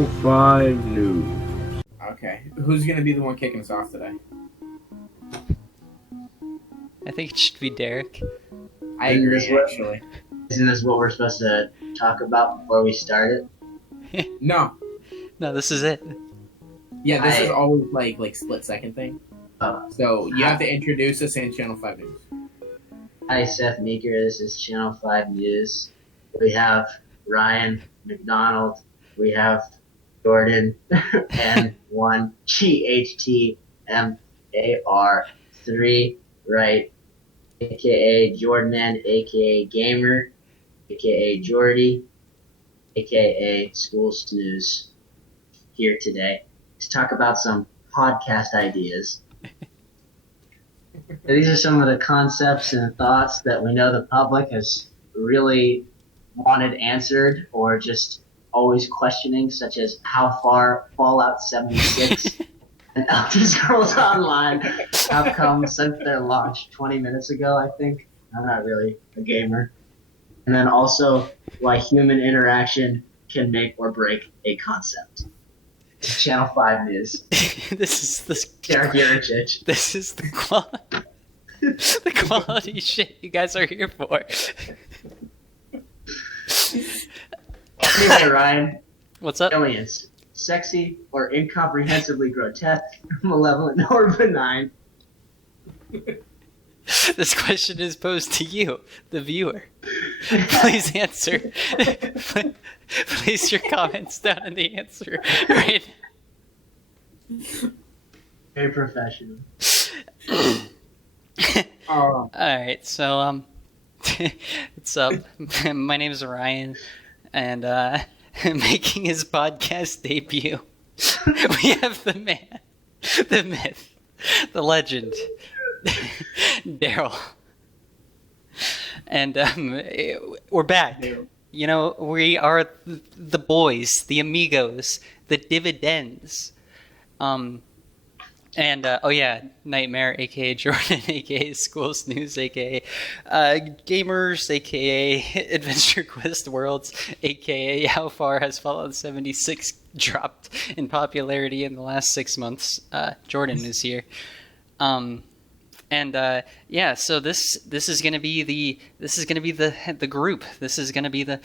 Channel 5 News. Okay, who's gonna be the one kicking us off today? I think it should be Derek. I agree, actually. Isn't this what we're supposed to talk about before we start it? No. No, this is it. Yeah, this is always like split second thing. So you have to introduce us in Channel 5 News. Hi, Seth Meeker. This is Channel 5 News. We have Ryan McDonald. We have Jordan N1GHTMAR3, right? AKA Jordan, AKA Gamer, AKA Jordy, AKA School Snooze, here today to talk about some podcast ideas. These are some of the concepts and thoughts that we know the public has really wanted answered or just always questioning, such as how far Fallout 76 and Elder Scrolls Online have come since their launch 20 minutes ago, I think. I'm not really a gamer. And then also why human interaction can make or break a concept. Channel 5 News. This is Derek Yerich. This is the quality shit you guys are here for. Anyway, Ryan. What's up? Aliens. Sexy or incomprehensibly grotesque, malevolent, or benign? This question is posed to you, the viewer. Please answer. Place your comments down in the answer right. Very professional. All right, so what's up? My name is Ryan, and making his podcast debut, we have the man, the myth, the legend, Daryl. And we're back. You know, we are the boys, the amigos, the dividends. And Nightmare, aka Jordan, aka School Snooze, aka Gamers, aka Adventure Quest Worlds, aka How Far Has Fallout 76 dropped in popularity in the last 6 months. Jordan is here. So this is gonna be the group. This is gonna be the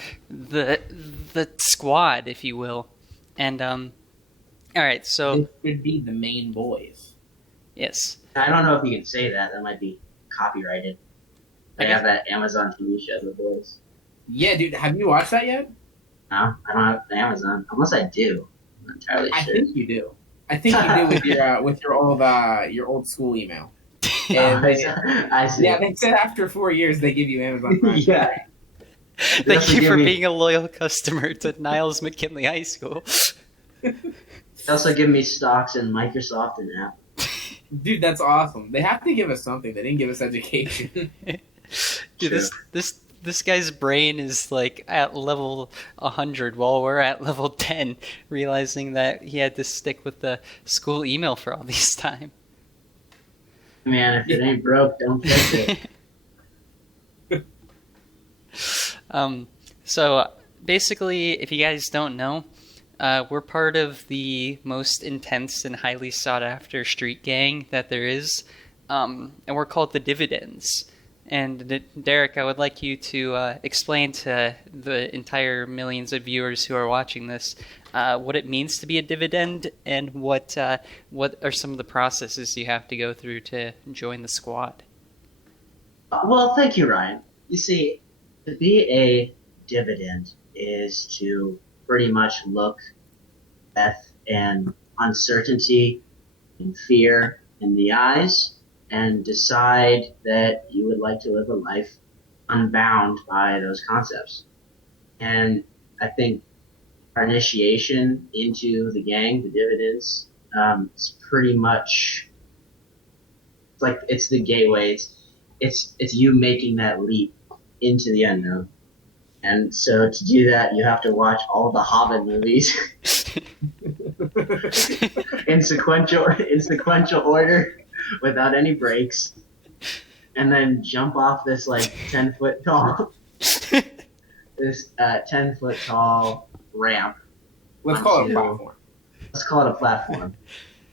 squad, if you will. And all right, so this should be the main boys. Yes. I don't know if you can say that. That might be copyrighted. They have that Amazon TV show, The Boys. Yeah, dude. Have you watched that yet? No, I don't have Amazon. Unless I do. I'm not entirely sure. I think you do. I think you do with your old school email. And I see. Yeah, they said after 4 years they give you Amazon Prime. Yeah. Thank you for being a loyal customer to Niles McKinley High School. They also give me stocks in Microsoft and Apple. Dude, that's awesome. They have to give us something. They didn't give us education. Dude, this guy's brain is like at level 100 while we're at level 10, realizing that he had to stick with the school email for all this time. Man, if it ain't broke, don't fix it. So basically, if you guys don't know, we're part of the most intense and highly sought-after street gang that there is, and we're called the Dividends. And Derek, I would like you to explain to the entire millions of viewers who are watching this what it means to be a dividend and what are some of the processes you have to go through to join the squad. Well, thank you, Ryan. You see, to be a dividend is to pretty much look death and uncertainty and fear in the eyes and decide that you would like to live a life unbound by those concepts. And I think our initiation into the gang, the Dividends, is pretty much like it's the gateway. It's you making that leap into the unknown. And so to do that, you have to watch all the Hobbit movies in sequential order without any breaks, and then jump off this like 10-foot tall ramp Let's call it a onto- platform. Let's call it a platform,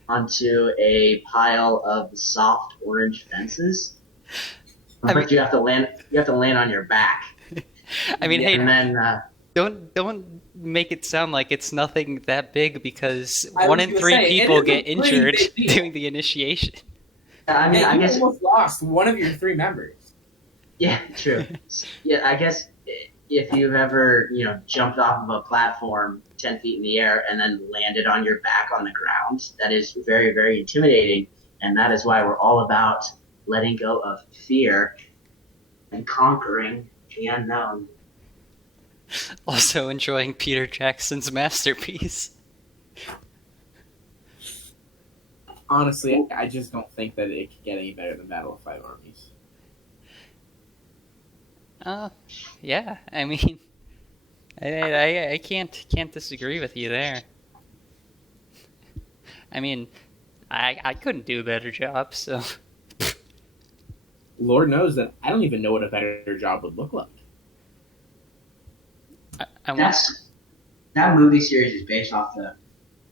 onto a pile of soft orange fences. But you have to land. You have to land on your back. I mean, And hey, then don't make it sound like it's nothing that big, because I one was in gonna 3 say, it people is a get pretty injured big deal. doing the initiation. I mean, Hey, I you guess almost lost one of your 3 members. yeah, true. Yeah, I guess if you've ever jumped off of a platform 10 feet in the air and then landed on your back on the ground, that is very, very intimidating, and that is why we're all about letting go of fear and conquering the unknown. Also enjoying Peter Jackson's masterpiece. Honestly, I just don't think that it could get any better than Battle of Five Armies. Yeah, I mean, I can't disagree with you there. I mean, I couldn't do a better job, so. Lord knows that I don't even know what a better job would look like. That movie series is based off the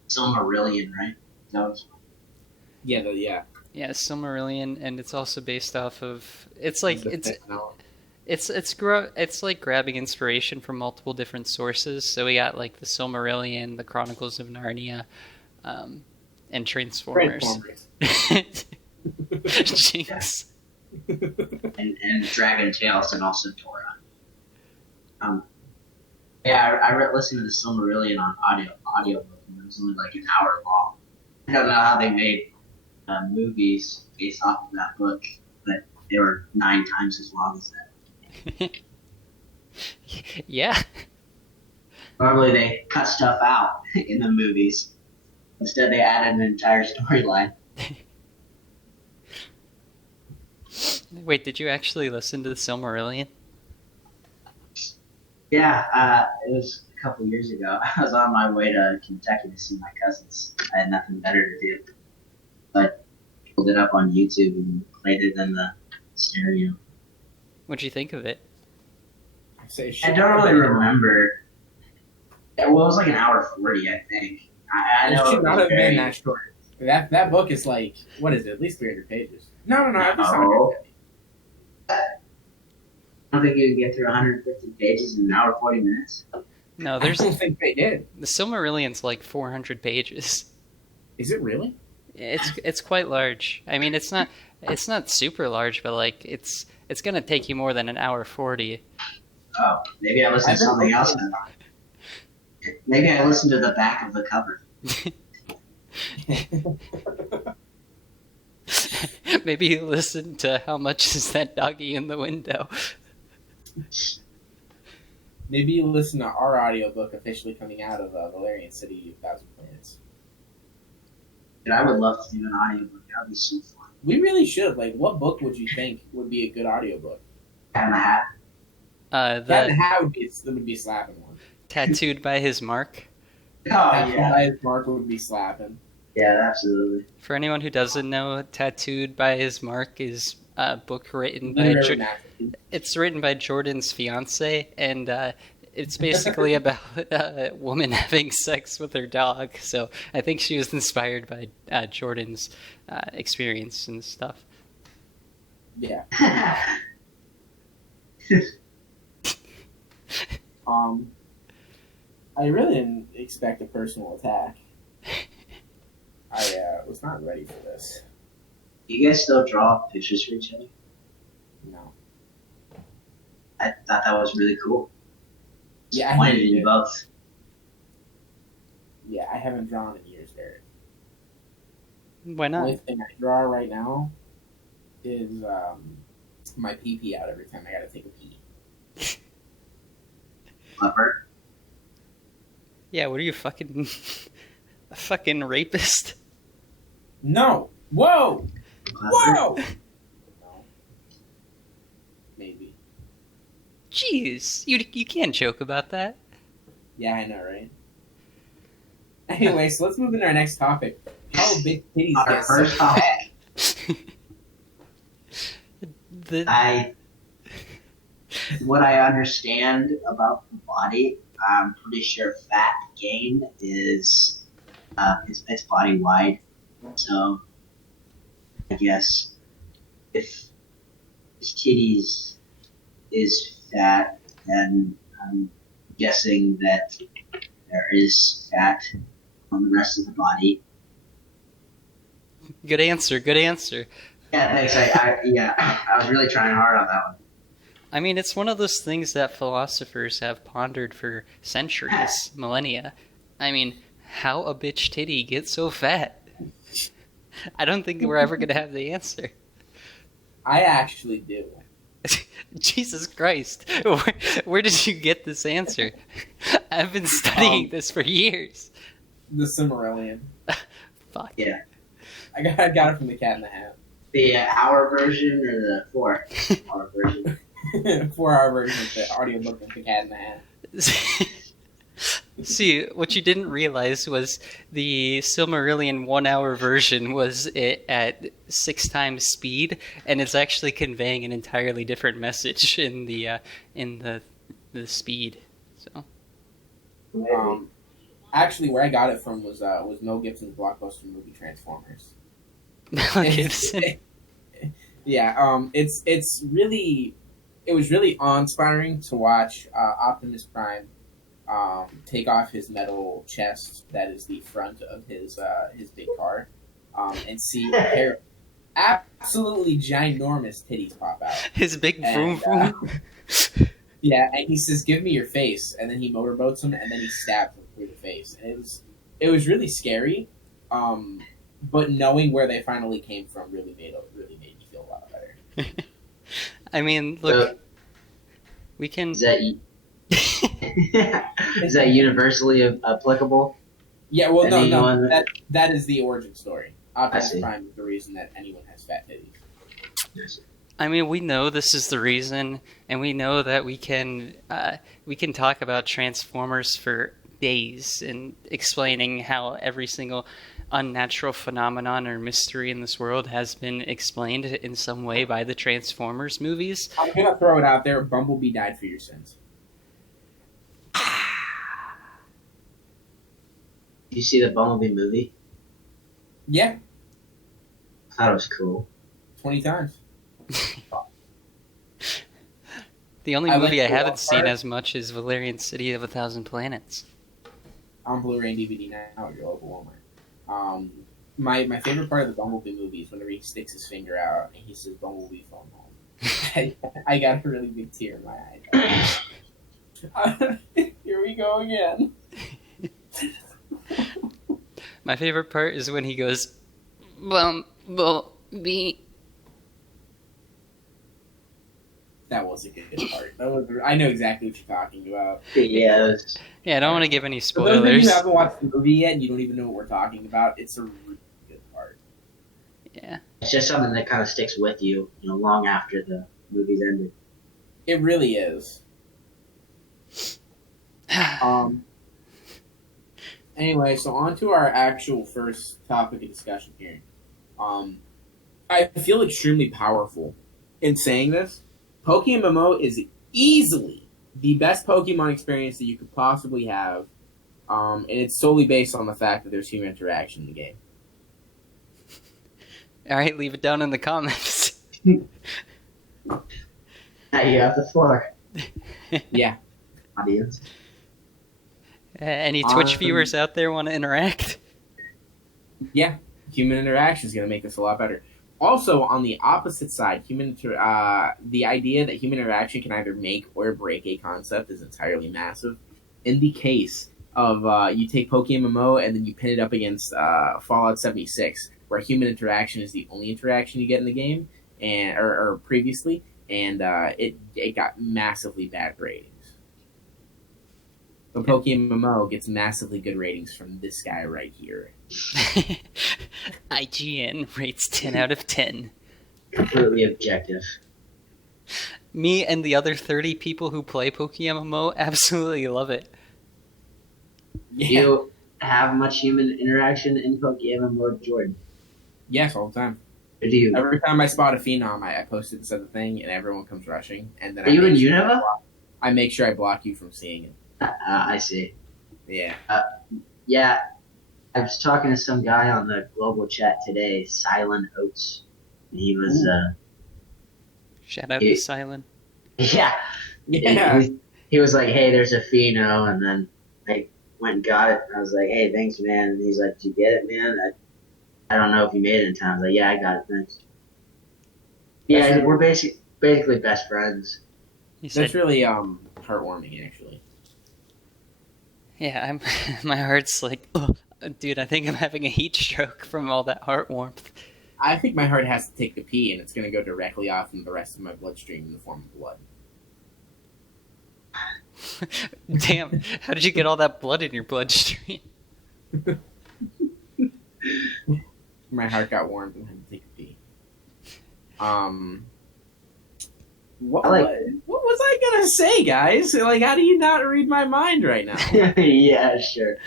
Silmarillion, right? That was Yeah, yeah. Yeah, Silmarillion, and it's also based off of. It's like it's like grabbing inspiration from multiple different sources. So we got like the Silmarillion, the Chronicles of Narnia, and Transformers. Jinx. and Dragon Tales and also Torah. Yeah, I listened to the Silmarillion on audiobook, and it was only like an hour long. I don't know how they made movies based off of that book, but they were 9 times as long as that. Yeah. Normally they cut stuff out in the movies. Instead, they added an entire storyline. Wait, did you actually listen to the Silmarillion? Yeah, it was a couple years ago. I was on my way to Kentucky to see my cousins. I had nothing better to do. But I pulled it up on YouTube and played it in the stereo. What'd you think of it? I don't really remember. Yeah, well, it was like an hour 40, I think. I know it should it not was have been that short. That book is like, what is it? At least 300 pages. No. At least 150. I don't think you can get through 150 pages in an hour 40 minutes. No, I don't think they did. The Silmarillion's like 400 pages. Is it really? It's quite large. I mean, it's not super large, but like it's gonna take you more than an hour 40. Oh, maybe I listened to something else. Maybe I listened to the back of the cover. Maybe you listen to How Much Is That Doggy in the Window? Maybe you listen to our audiobook officially coming out of Valerian City of Thousand Planets. And I would love to do an audiobook. That would be so fun. We really should. Like, what book would you think would be a good audiobook? Cat in the Hat. Cat in the Hat would be slapping one. Tattooed by His Mark. Oh, yeah. By His Mark would be slapping. Yeah, absolutely. For anyone who doesn't know, Tattooed by His Mark is a book written by it's written by Jordan's fiance, and it's basically about a woman having sex with her dog. So I think she was inspired by Jordan's experience and stuff. Yeah. I really didn't expect a personal attack. I was not ready for this. You guys still draw pictures for each other? No. I thought that was really cool. Yeah, I did you both. Yeah, I haven't drawn in years, Derek. Why The not? only thing I draw right now is my pee out every time I gotta take a pee. Leopard? Yeah, what are you, fucking a fucking rapist? No! Whoa! Whoa! No. Maybe. Jeez, you can't joke about that. Yeah, I know, right? Anyway, so let's move into our next topic. How big titties Our get first topic. What I understand about the body, I'm pretty sure fat gain is it's body wide. So I guess if his titties is fat, then I'm guessing that there is fat on the rest of the body. Good answer. Good answer. Yeah, thanks. I was really trying hard on that one. I mean, it's one of those things that philosophers have pondered for centuries, millennia. I mean, how a bitch titty gets so fat? I don't think we're ever going to have the answer. I actually do. Jesus Christ. Where did you get this answer? I've been studying this for years. The Silmarillion. Fuck. Yeah. I got it from the Cat in the Hat. The hour version or the 4-hour version? 4-hour version of the audiobook of the Cat in the Hat. See, what you didn't realize was the Silmarillion 1-hour version was it at 6 times speed, and it's actually conveying an entirely different message in the speed. So, actually, where I got it from was Mel Gibson's blockbuster movie Transformers. Mel Gibson. Yeah, it was really awe-inspiring to watch Optimus Prime take off his metal chest that is the front of his big car, and see a pair of absolutely ginormous titties pop out. His big vroom vroom. Yeah, and he says, "Give me your face," and then he motorboats him, and then he stabs him through the face. And it was really scary, but knowing where they finally came from really made me feel a lot better. I mean, look, we can. Is that universally applicable? Yeah, well, no. That is the origin story. Optimus Prime is the reason that anyone has fat titties. Yes. I mean, we know this is the reason, and we know that we can talk about Transformers for days and explaining how every single unnatural phenomenon or mystery in this world has been explained in some way by the Transformers movies. I'm gonna throw it out there: Bumblebee died for your sins. Did you see the Bumblebee movie? Yeah. I thought it was cool. 20 times. The only movie I haven't seen as much is Valerian City of 1,000 Planets. On Blu-ray and DVD now at your local Walmart. My favorite part of the Bumblebee movie is whenever he sticks his finger out and he says, "Bumblebee phone home." I got a really big tear in my eye. Here we go again. My favorite part is when he goes, Bumblebee. That was a good part. I know exactly what you're talking about. Yeah. Yeah, I don't want to give any For those of you spoilers. who haven't watched the movie yet and you don't even know what we're talking about, it's a really good part. Yeah. It's just something that kind of sticks with you, long after the movie's ended. It really is. Anyway, so on to our actual first topic of discussion here. I feel extremely powerful in saying this. Pokemon MMO is easily the best Pokemon experience that you could possibly have, and it's solely based on the fact that there's human interaction in the game. All right, leave it down in the comments. Now you have the floor. Yeah. Audience. Any Twitch viewers out there want to interact? Yeah, human interaction is going to make this a lot better. Also, on the opposite side, the idea that human interaction can either make or break a concept is entirely massive. In the case of you take Pokemon MMO and then you pin it up against Fallout 76, where human interaction is the only interaction you get in the game, or previously, and it got massively bad ratings. But Pokemon MMO gets massively good ratings from this guy right here. IGN rates 10 out of 10. Completely objective. Me and the other 30 people who play Pokemon MMO absolutely love it. Yeah. Do you have much human interaction in Pokemon MMO, Jordan? Yes, all the time. Or do you? Every time I spot a Phenom, I post it and said the thing, and everyone comes rushing. And then Are you in Unova? I make sure I block you from seeing it. I see. Yeah. Yeah, I was talking to some guy on the global chat today, Silent Oats. He was, Shout out to he, Silent. yeah, Yeah. he was like, hey, there's a Pheno, and then I went and got it, and I was like, hey, thanks, man. And he's like, did you get it, man? I don't know if you made it in time. I was like, yeah, I got it, thanks. Yeah, That's we're basically best friends. He That's said, really heartwarming, actually. "Yeah, I'm." My heart's like, "Ugh, dude, I think I'm having a heat stroke from all that heart warmth." I think my heart has to take the pee, and it's going to go directly off into the rest of my bloodstream in the form of blood. Damn, how did you get all that blood in your bloodstream? My heart got warmed and had to take a pee. What was I gonna say, guys? Like, how do you not read my mind right now? Yeah, sure.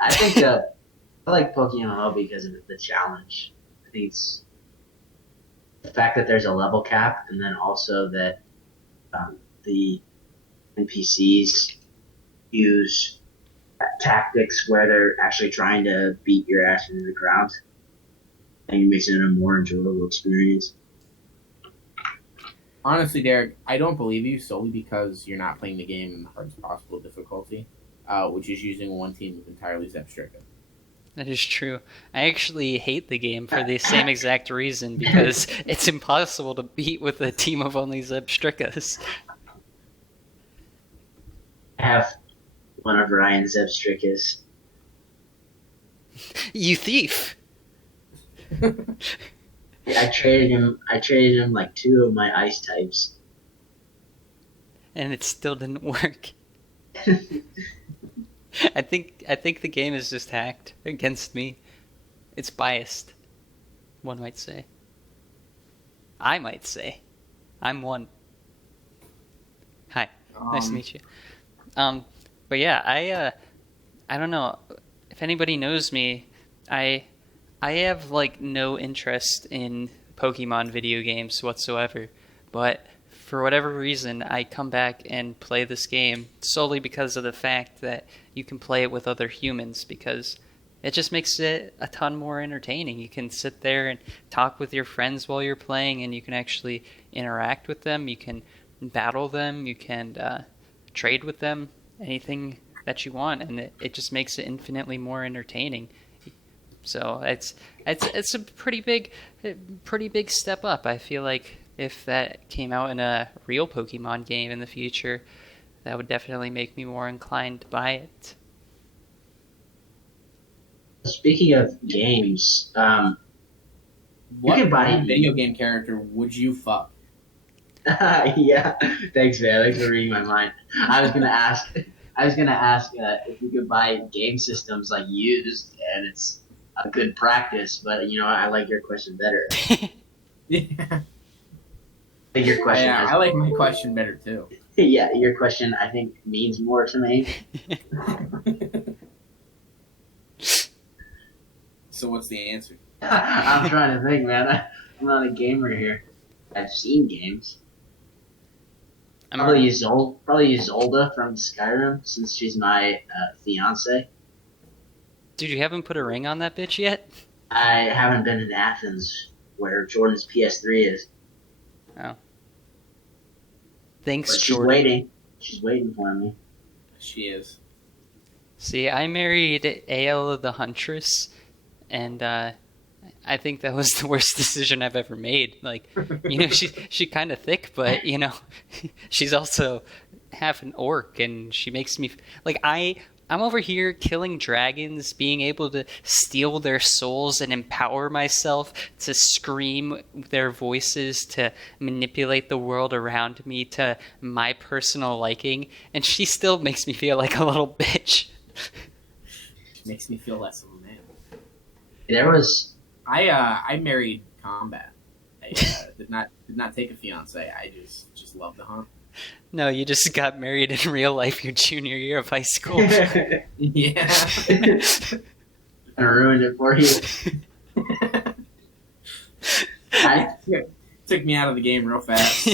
I think I like Pokemon because of the challenge. I think it's the fact that there's a level cap, and then also that the NPCs use tactics where they're actually trying to beat your ass into the ground. I think it makes it a more enjoyable experience. Honestly, Derek, I don't believe you solely because you're not playing the game in the hardest possible difficulty, which is using one team with entirely Zebstrika. That is true. I actually hate the game for the same exact reason, because it's impossible to beat with a team of only Zebstrikas. I have one of Ryan's Zebstrikas. You thief! I traded him like 2 of my ice types. And it still didn't work. I think the game is just hacked against me. It's biased, one might say. I might say. I'm one. Hi. Nice to meet you. But yeah, I don't know. If anybody knows me, I have like no interest in Pokemon video games whatsoever. But for whatever reason, I come back and play this game solely because of the fact that you can play it with other humans, because it just makes it a ton more entertaining. You can sit there and talk with your friends while you're playing, and you can actually interact with them. You can battle them. You can trade with them, anything that you want, and it just makes it infinitely more entertaining. So it's a pretty big step up. I feel like if that came out in a real Pokemon game in the future, that would definitely make me more inclined to buy it. Speaking of games, What can buy- video game character would you fuck? yeah, thanks, man. Thanks for reading my mind. I was gonna ask if you could buy game systems like used, and it's a good practice. But I like your question better. Yeah, I think your question. I like my question better too. Yeah, your question I think means more to me. So what's the answer? I'm trying to think, man. I'm not a gamer here. I've seen games. Probably use Zolda from Skyrim, since she's my fiance. Dude, you haven't put a ring on that bitch yet? I haven't been in Athens, where Jordan's PS3 is. Oh. Thanks, But Jordan. She's waiting for me. She is. See, I married Aela the Huntress, and I think that was the worst decision I've ever made. Like, she's kind of thick, but she's also half an orc, and she makes me like I'm over here killing dragons, being able to steal their souls and empower myself to scream their voices, to manipulate the world around me to my personal liking, and she still makes me feel like a little bitch. She makes me feel less of a man. There was. I married combat. I did not take a fiance. I just love to hunt. No, you just got married in real life your junior year of high school. Yeah. I ruined it for you. Took me out of the game real fast.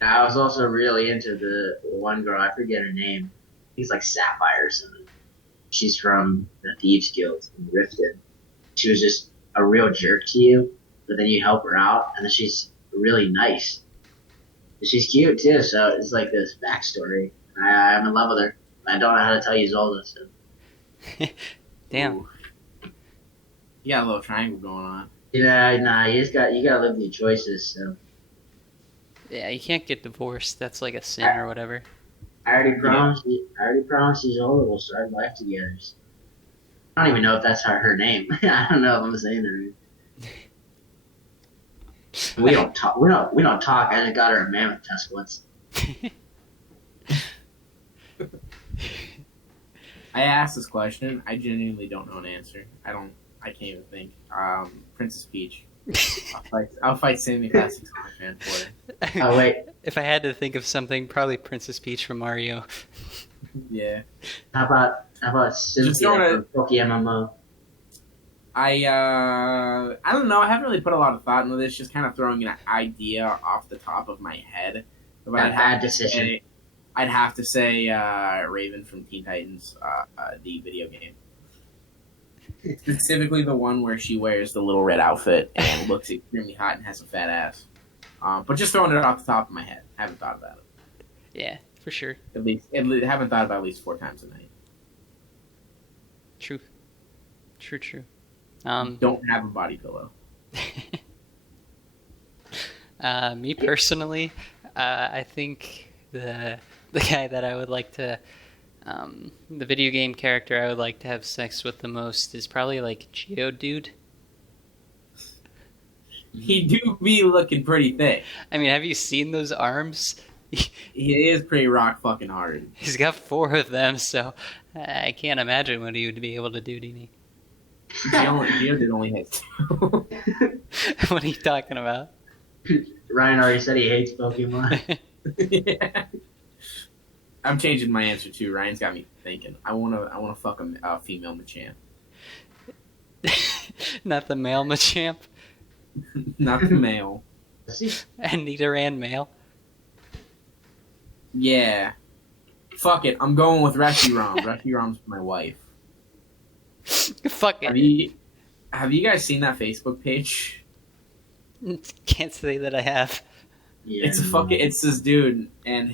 I was also really into the one girl. I forget her name. He's like Sapphire or something. She's from the Thieves Guild in Riften. She was just a real jerk to you, but then you help her out, and then she's really nice. She's cute too, so it's like this backstory. I'm in love with her. I don't know how to tell you Zolda. So. Damn. Ooh. You got a little triangle going on. Yeah, nah, you gotta live with your choices. So. Yeah, you can't get divorced. That's like a sin or whatever. I already promised you. I already promised you Zolda will start life together. So. I don't even know if that's her name. I don't know if I'm saying it right. We don't talk. We don't talk. I just got her a mammoth test once. I asked this question. I genuinely don't know an answer. I can't even think. Princess Peach. I'll fight Sammy Classic Sonic fan for it. Oh wait. If I had to think of something, probably Princess Peach from Mario. Yeah. How about Cynthia from Pokemon? I don't know. I haven't really put a lot of thought into this. Just kind of throwing an idea off the top of my head. But I'd have to say Raven from Teen Titans, the video game. Specifically the one where she wears the little red outfit and looks extremely hot and has a fat ass. But just throwing it off the top of my head. Haven't thought about it. Yeah, for sure. Haven't thought about it at least 4 times a night. True. Don't have a body pillow. Me personally, I think the guy that I would like to, the video game character I would like to have sex with the most is probably like Geodude. He do be looking pretty thick. I mean, have you seen those arms? He is pretty rock fucking hard. He's got 4 of them, so I can't imagine what he would be able to do to me. Geodude only has 2. What are you talking about? Ryan already said he hates Pokemon. Yeah. I'm changing my answer too. Ryan's got me thinking. I wanna fuck a female Machamp. Not the male Machamp. Not the male. And Nidoran male. Yeah. Fuck it. I'm going with Reshiram. Reshiram's my wife. Fuck it. Have you guys seen that Facebook page? Can't say that I have. Yeah. It's this dude and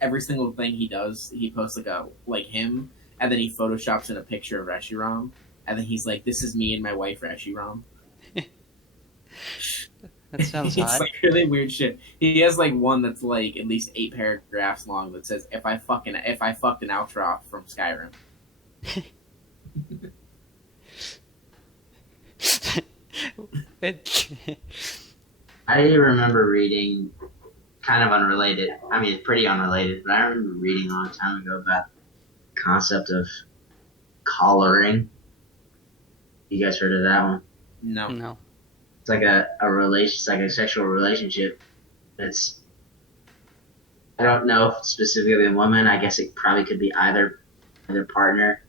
every single thing he does, he posts like him, and then he photoshops in a picture of Reshiram, and then he's like, "This is me and my wife Reshiram." That sounds It's hot. like really weird shit. He has like one that's like at least 8 paragraphs long that says, "If I fucked an Altroth from Skyrim." I remember reading, kind of unrelated. I mean, it's pretty unrelated, but I remember reading a long time ago about the concept of collaring. You guys heard of that one? No. It's like it's like a sexual relationship. It's, I don't know if specifically a woman. I guess it probably could be either partner.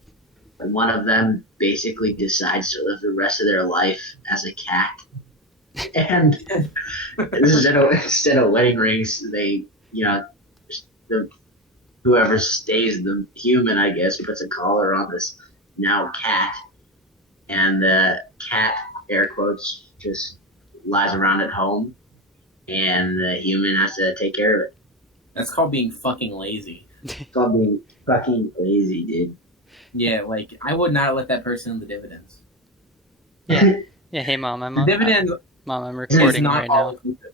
But one of them basically decides to live the rest of their life as a cat. And instead of wedding rings, they, whoever stays the human, I guess, puts a collar on this now cat, and the cat, air quotes, just lies around at home, and the human has to take care of it. That's called being fucking lazy. It's called being fucking lazy, dude. Yeah, like I would not let that person in the dividends. Yeah. Hey, Mom. The dividend Mom, I'm is recording not right all now. inclusive.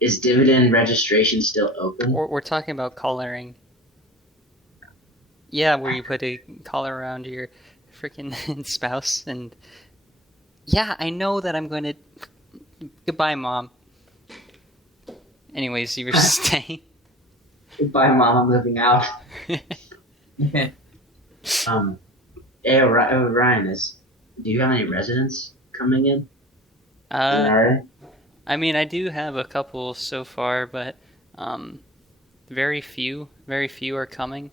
Is dividend registration still open? We're talking about collaring. Yeah, where you put a collar around your freaking spouse, and yeah, I know that I'm going to. Goodbye, Mom. Anyways, you were saying. Goodbye, Mom. I'm moving out. Yeah. Hey, Ryan, do you have any residents coming in? I mean, I do have a couple so far, but very few are coming,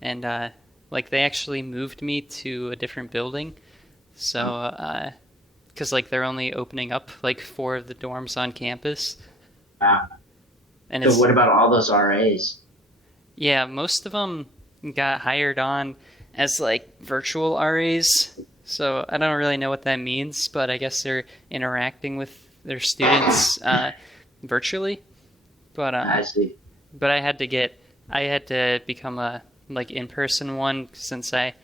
and like they actually moved me to a different building, so because like they're only opening up like 4 of the dorms on campus. Wow. And So what about all those RAs? yeah, most of them got hired on as like virtual RAs. So I don't really know what that means, but I guess they're interacting with their students virtually. But I see. but I had to become a like in-person one since I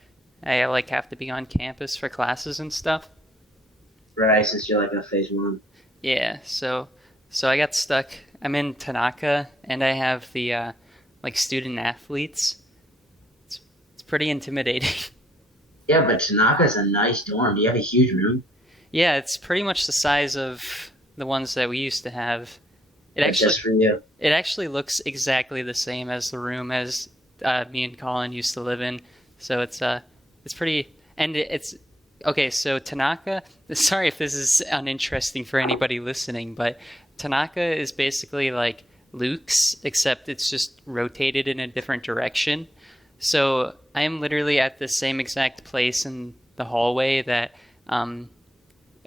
like have to be on campus for classes and stuff. Right, since you're like a phase 1. Yeah, so I got stuck. I'm in Tanaka and I have the like student athletes. It's pretty intimidating. Yeah, but Tanaka's a nice dorm. Do you have a huge room? Yeah, it's pretty much the size of the ones that we used to have. It actually Just for you. It actually looks exactly the same as the room as me and Colin used to live in. So it's pretty, and it's okay. So Tanaka, sorry if this is uninteresting for anybody listening, but Tanaka is basically like Luke's, except it's just rotated in a different direction. So I am literally at the same exact place in the hallway that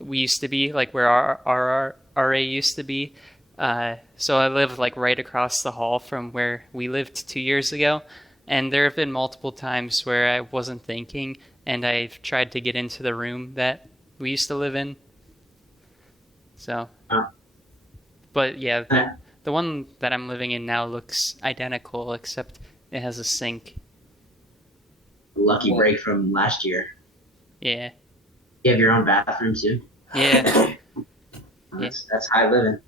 we used to be, like where our RA used to be. So I live like right across the hall from where we lived 2 years ago, and there have been multiple times where I wasn't thinking and I've tried to get into the room that we used to live in. So, but yeah, the one that I'm living in now looks identical except it has a sink. Lucky break from last year. Yeah. You have your own bathroom too? Yeah. That's high living.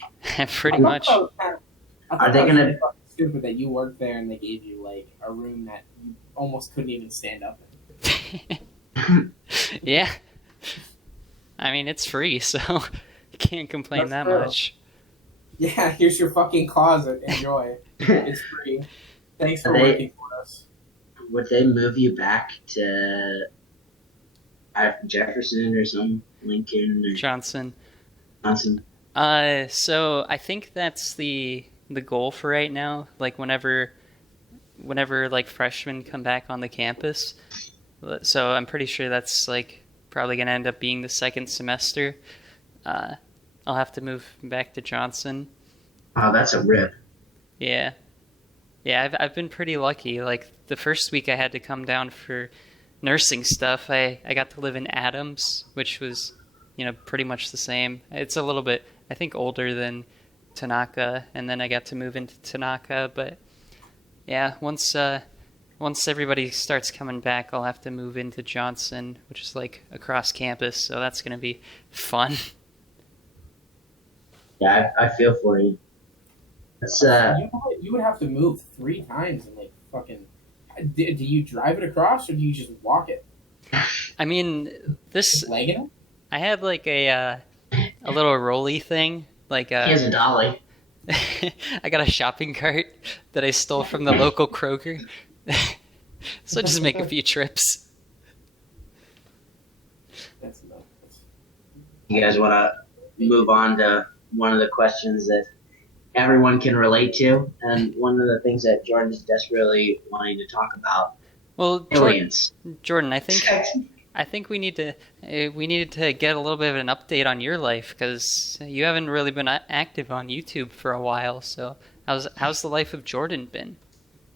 Pretty much. Are they gonna? Stupid that you worked there and they gave you like a room that you almost couldn't even stand up in. Yeah. I mean, it's free, so you can't complain that much. Yeah, here's your fucking closet. Enjoy. It's free. Thanks for working for us. Would they move you back to Jefferson or something? Lincoln or Johnson. Johnson? So I think that's the goal for right now. Like whenever like freshmen come back on the campus. So I'm pretty sure that's like probably gonna end up being the second semester. I'll have to move back to Johnson. Oh, that's a rip. Yeah. Yeah, I've been pretty lucky. Like the first week I had to come down for nursing stuff. I got to live in Adams, which was, pretty much the same. It's a little bit, I think, older than Tanaka, and then I got to move into Tanaka. But yeah, once everybody starts coming back, I'll have to move into Johnson, which is like across campus. So that's gonna be fun. Yeah, I feel for you. That's You would have to move 3 times and like fucking. Do you drive it across or do you just walk it? I mean, this Legging it? I had like a little rolly thing. Like he has a dolly. I got a shopping cart that I stole from the local Kroger. So just make a few trips. That's nuts. You guys want to move on to one of the questions that everyone can relate to, and one of the things that Jordan is desperately wanting to talk about. Well, aliens. Jordan, I think we needed to get a little bit of an update on your life because you haven't really been active on YouTube for a while. So how's the life of Jordan been?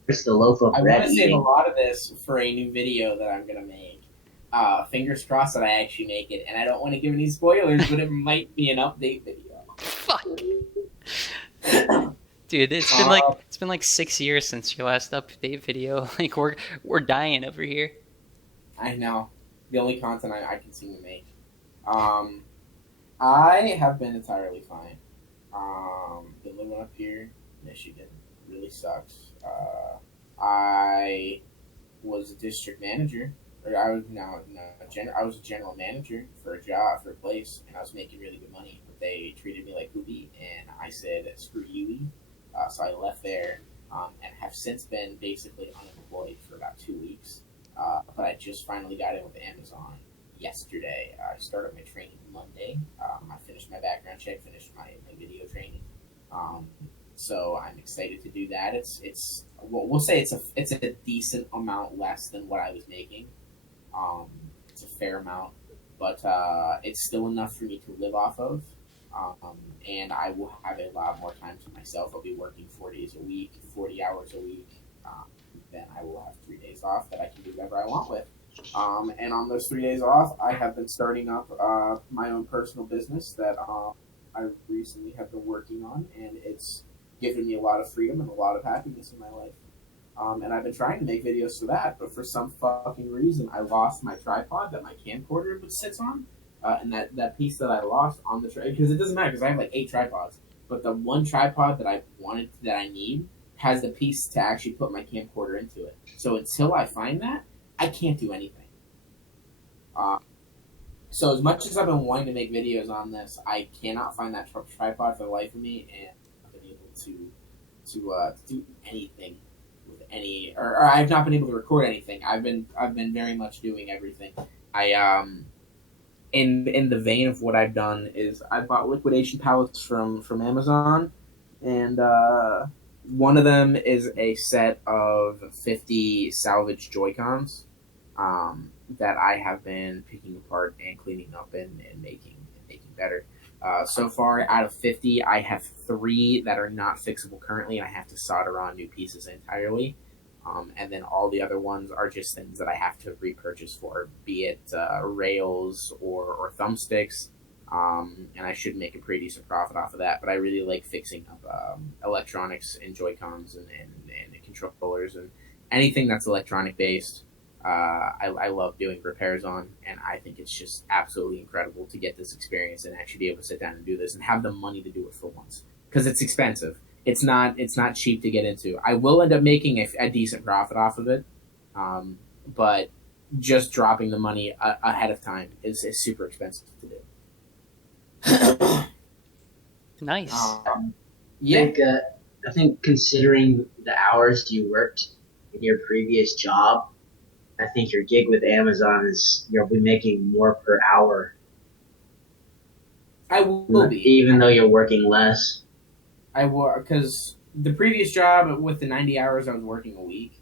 Where's the loaf of I bread want to save eating? a lot of this for a new video that I'm gonna make. Fingers crossed that I actually make it, and I don't want to give any spoilers, but it might be an update video. Fuck. Dude, it's been like 6 years since your last update video. Like we're dying over here. I know. The only content I can seem to make. I have been entirely fine. Been living up here, Michigan. Really sucks. I was a district manager, or I was I was a general manager for a place, and I was making really good money. But they treated me like poopy, and I said, "Screw you." So I left there, and have since been basically unemployed for about 2 weeks. But I just finally got in with Amazon yesterday. I started my training Monday. I finished my background check, finished my video training. So I'm excited to do that. We'll say it's a decent amount less than what I was making. It's a fair amount, but it's still enough for me to live off of. and I will have a lot more time to myself. I'll be working 4 days a week, 40 hours a week. Then I will have 3 days off that I can do whatever I want with. And on those 3 days off, I have been starting up my own personal business that I recently have been working on, and it's given me a lot of freedom and a lot of happiness in my life. And I've been trying to make videos for that, but for some fucking reason, I lost my tripod that my camcorder sits on, and that piece that I lost on the tripod, because it doesn't matter because I have like 8 tripods, but the one tripod that I need has the piece to actually put my camcorder into it. So until I find that, I can't do anything. So as much as I've been wanting to make videos on this, I cannot find that tripod for the life of me, and I've been able to do anything with any, or I've not been able to record anything. I've been very much doing everything. I in the vein of what I've done is I bought liquidation pallets from Amazon, and one of them is a set of 50 salvage Joy-Cons that I have been picking apart and cleaning up and making better. So far, out of 50, I have 3 that are not fixable currently, and I have to solder on new pieces entirely. And then all the other ones are just things that I have to repurchase for, be it rails or thumbsticks. And I should make a pretty decent profit off of that. But I really like fixing up electronics and Joy-Cons and controllers and anything that's electronic based. I love doing repairs on, and I think it's just absolutely incredible to get this experience and actually be able to sit down and do this and have the money to do it for once, because it's expensive. It's not cheap to get into. I will end up making a decent profit off of it, but just dropping the money ahead of time is super expensive to do. Nice. Yeah. I think considering the hours you worked in your previous job, I think your gig with Amazon is you'll be making more per hour. I will be. Even though you're working less. I will, because the previous job with the 90 hours I was working a week,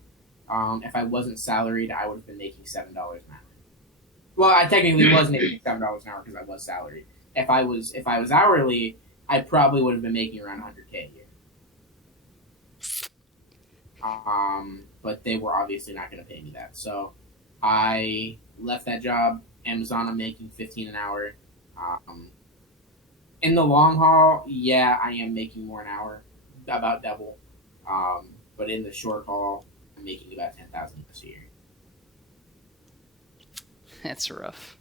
if I wasn't salaried, I would have been making $7 an hour. Well, I technically was making $7 an hour because I was salaried. If I was hourly, I probably would have been making around $100K a year. But they were obviously not going to pay me that. So I left that job. Amazon, I'm making $15 an hour. In the long haul, yeah, I am making more an hour, about double. But in the short haul, I'm making about $10,000 a year. That's rough.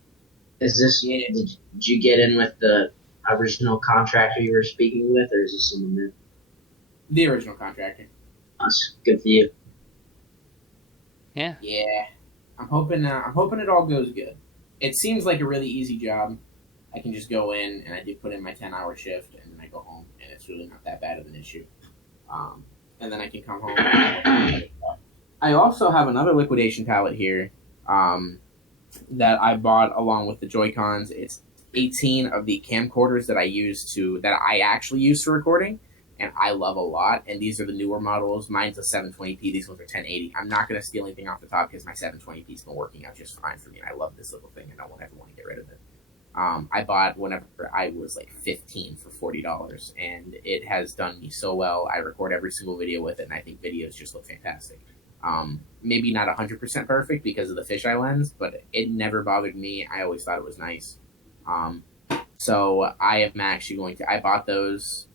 Is this? Yeah. Did you get in with the original contractor you were speaking with, or is this someone new? The original contractor. That's good for you. Yeah. Yeah, I'm hoping it all goes good. It seems like a really easy job. I can just go in and I do put in my 10-hour shift and then I go home, and it's really not that bad of an issue. And then I can come home. I also have another liquidation pallet here that I bought along with the Joy-Cons. It's 18 of the camcorders that I actually use for recording, and I love a lot. And these are the newer models. Mine's a 720p. These ones are 1080. I'm not going to steal anything off the top because my 720p's been working out just fine for me. And I love this little thing, and I won't ever want to get rid of it. I bought whenever I was like 15 for $40, and it has done me so well. I record every single video with it, and I think videos just look fantastic. Maybe not 100% perfect because of the fisheye lens, but it never bothered me. I always thought it was nice. So I am actually I bought those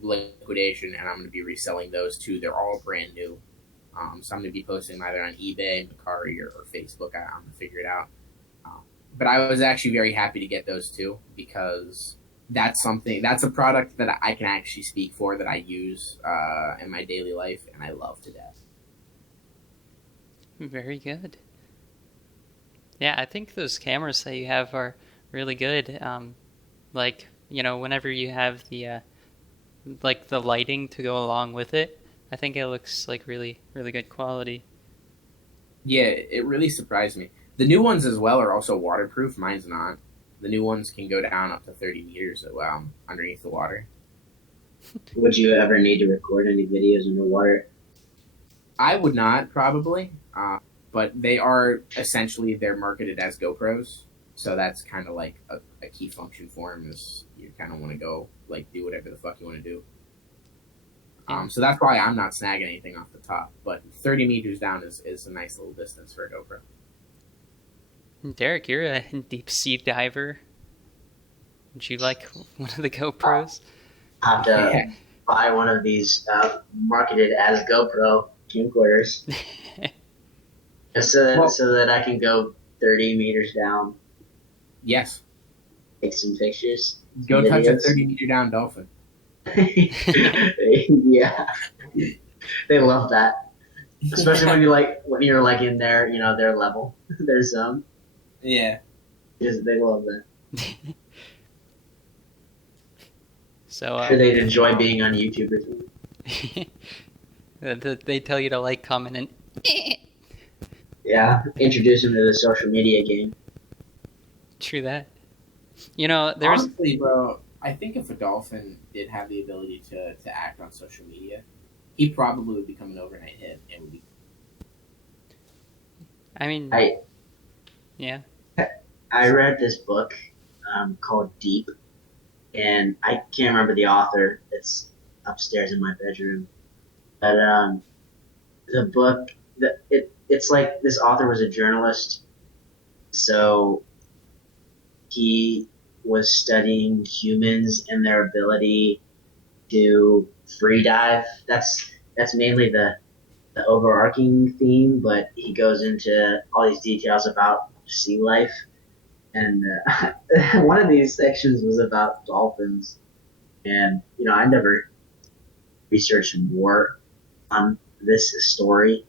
liquidation, and I'm going to be reselling those too. They're all brand new. So I'm going to be posting them either on eBay, Mercari, or Facebook. I'm going to figure it out. But I was actually very happy to get those too, because that's a product that I can actually speak for, that I use in my daily life, and I love to death. Very good. Yeah, I think those cameras that you have are really good. Like, whenever you have the the lighting to go along with it, I think it looks like really, really good quality. Yeah, it really surprised me. The new ones as well are also waterproof. Mine's not. The new ones can go down up to 30 meters underneath the water. Would you ever need to record any videos underwater? I would not, probably. But they're marketed as GoPros. So that's kind of like a key function for him is you kind of want to go like do whatever the fuck you want to do. So that's why I'm not snagging anything off the top. But 30 meters down is a nice little distance for a GoPro. Derek, you're a deep sea diver. Would you like one of the GoPros? I have to buy one of these marketed as GoPro camcorders so that I can go 30 meters down, Yes. take some pictures. Go touch a 30-meter down dolphin. Yeah, they love that, especially when you're like in their their level, their zone. Yeah. They love that. So I'm sure they'd enjoy being on YouTube or something. they tell you to like, comment, and Yeah, introduce them to the social media game. True that. You know, there's Honestly, bro, I think if a dolphin did have the ability to act on social media, he probably would become an overnight hit and would be. I mean, yeah. I read this book called Deep, and I can't remember the author. It's upstairs in my bedroom. But the book, it's like this author was a journalist, so he was studying humans and their ability to free dive. That's mainly the overarching theme, but he goes into all these details about sea life. And one of these sections was about dolphins. And, I never researched more on this story.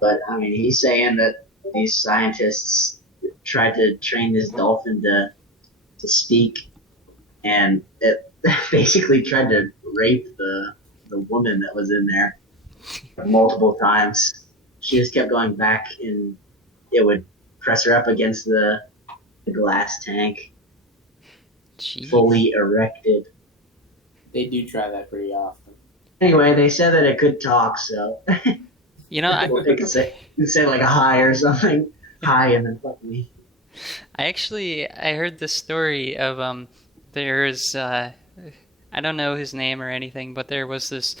But, I mean, he's saying that these scientists tried to train this dolphin to speak. And it basically tried to rape the woman that was in there multiple times. She just kept going back, and it would press her up against the glass tank. Jeez. Fully erected. They do try that pretty often. Anyway, they said that it could talk, so You know, it could say like a hi or something. Hi, and then fuck me. I heard the story of there's I don't know his name or anything, but there was this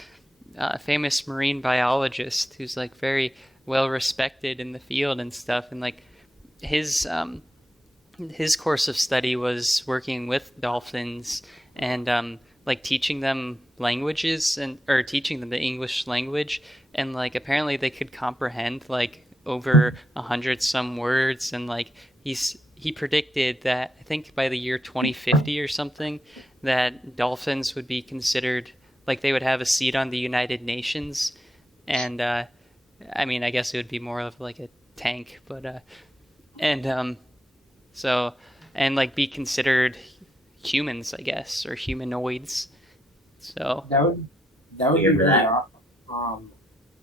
famous marine biologist who's like very well respected in the field and stuff, and like his course of study was working with dolphins and like teaching them languages or teaching them the English language, and like apparently they could comprehend like over 100 some words, and like he predicted that I think by the year 2050 or something that dolphins would be considered like they would have a seat on the United Nations, and I mean I guess it would be more of like a tank, but so, and like be considered humans, I guess, or humanoids. So that would be really awesome.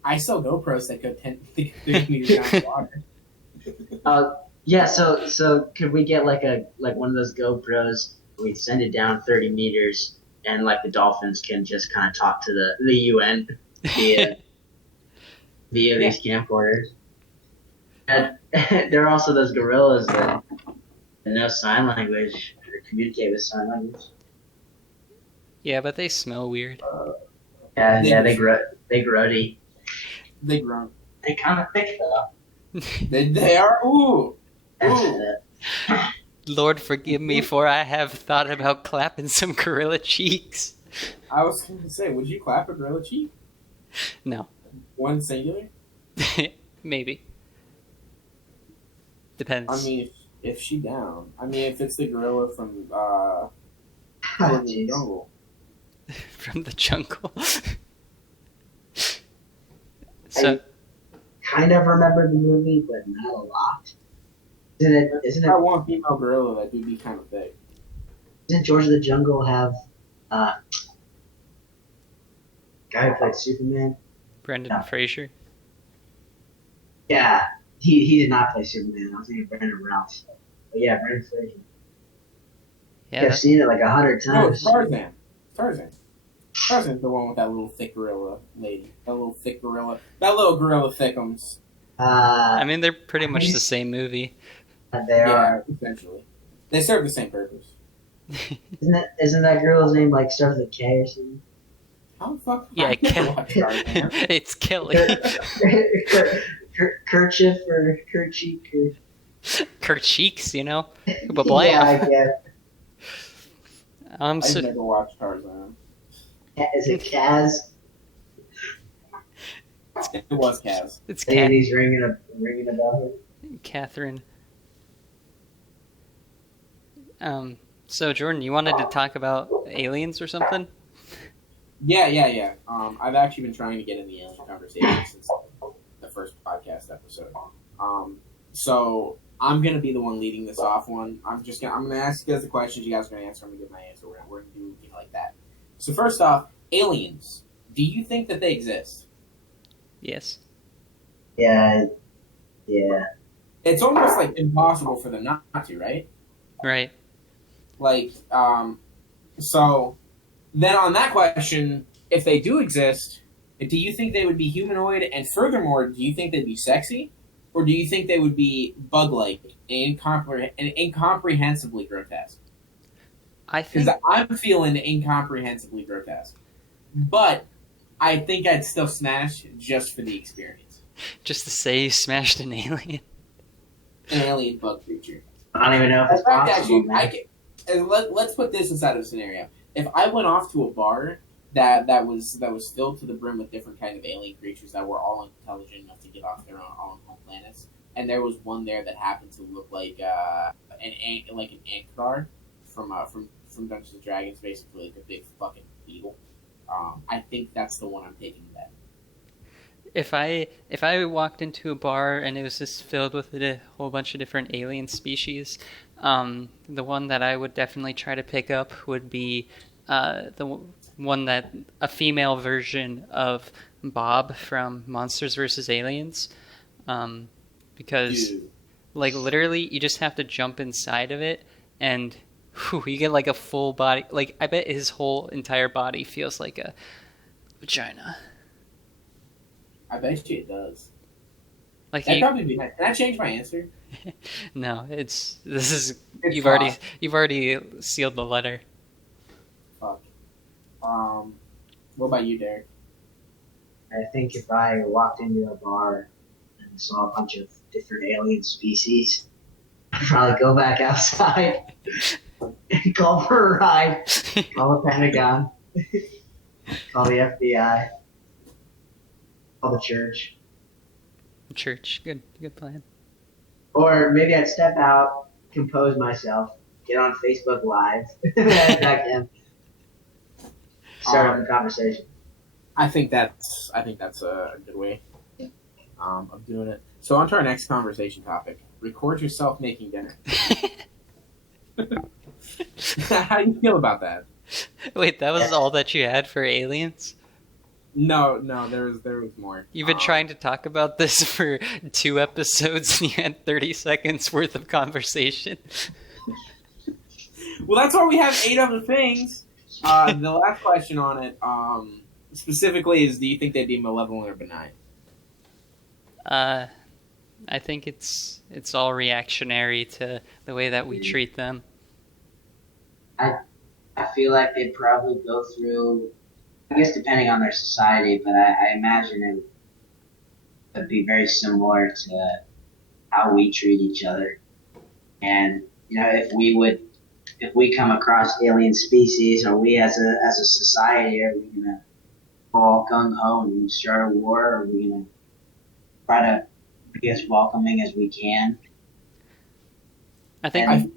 I sell GoPros that go 10 meters down the water. Yeah. So could we get like one of those GoPros? We send it down 30 meters, and like the dolphins can just kind of talk to the UN via these camcorders. And there are also those gorillas that know sign language or communicate with sign language. yeah, but they smell weird. They grody. They grunt. They kind of thick though. They are. Ooh. Lord forgive me, for I have thought about clapping some gorilla cheeks. I was going to say, would you clap a gorilla cheek? No. One singular? Maybe. Depends. I mean, if she down. I mean, if it's the gorilla from the jungle. From the jungle. I kind of remember the movie, but not a lot. Isn't it? I want female gorilla that would be kind of thick. Doesn't George of the Jungle have guy who played Superman? Brendan Fraser. Yeah, he did not play Superman. I was thinking Brandon Routh. But yeah, Brendan Fraser. Yeah, I've seen it like 100 No, times. it's Tarzan. Tarzan's the one with that little thick gorilla lady. That little thick gorilla. That little gorilla thickums. I mean, they're pretty much the same movie. They are. Essentially. They serve the same purpose. Isn't that girl's name like starts with a K or something? How the fuck? Yeah, I never watched Tarzan. it's Kelly. Kerchief or kerchief or Kercheeks, you know? yeah, Ba-blam. I guess. I've So never watched Tarzan. Is it Kaz? It was Kaz. it's He's ringing a bell. Catherine. So Jordan, you wanted to talk about aliens or something? Yeah. I've actually been trying to get in the alien conversation since the first podcast episode. So I'm gonna be the one leading this off. I'm gonna ask you guys the questions. You guys are gonna answer. I'm gonna give my answer. We're gonna do like that. So first off, aliens. Do you think that they exist? Yes. Yeah. It's almost like impossible for them not to, right? Right. Like, so then on that question, if they do exist, do you think they would be humanoid? And furthermore, do you think they'd be sexy? Or do you think they would be bug-like and incomprehensibly grotesque? I think Because I'm feeling incomprehensibly grotesque. But I think I'd still smash just for the experience. just to say you smashed an alien. An alien bug creature. I don't even know if In it's fact, possible, actually, man. let's put this inside of a scenario. If I went off to a bar that was filled to the brim with different kind of alien creatures that were all intelligent enough to get off their own home planets, and there was one there that happened to look like an Ankar from Dungeons and Dragons, basically like a big fucking beetle. I think that's the one I'm taking then. If I walked into a bar and it was just filled with a whole bunch of different alien species, the one that I would definitely try to pick up would be the one that a female version of Bob from Monsters vs. Aliens, because Dude. like literally you just have to jump inside of it and you get like a full body. Like I bet his whole entire body feels like a vagina. I bet you it does. Like That'd probably be nice. Can I change my answer? no, It's you've Bob. already sealed the letter. Fuck. What about you, Derek? I think if I walked into a bar and saw a bunch of different alien species, I'd probably go back outside and call for a ride, call the Pentagon, call the FBI, call the church. Church, good plan. Or maybe I'd step out, compose myself, get on Facebook Live, back then, start up a conversation. I think that's a good way of doing it. So on to our next conversation topic. Record yourself making dinner. How do you feel about that? Wait, that was all that you had for aliens? No, there was more. You've been trying to talk about this for 2 episodes and you had 30 seconds worth of conversation. Well, that's why we have 8 other things. The last question on it, specifically, is: do you think they'd be malevolent or benign? I think it's all reactionary to the way that we treat them. I feel like they'd probably go through, I guess depending on their society, but I imagine it would be very similar to how we treat each other. And, you know, if we come across alien species, or we as a society, are we going to go all gung-ho and start a war, or are we going to try to be as welcoming as we can? I think And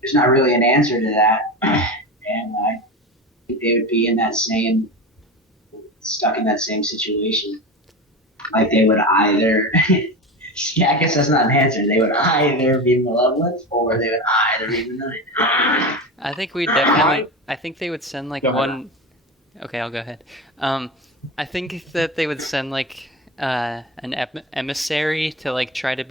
there's not really an answer to that. And I think they would be stuck in that same situation. Like they would either, yeah, I guess that's not an answer. They would either be malevolent or they would either be benign. I think we definitely. I think they would send like Go ahead. one. Okay, I'll go ahead. I think that they would send like an emissary to like try to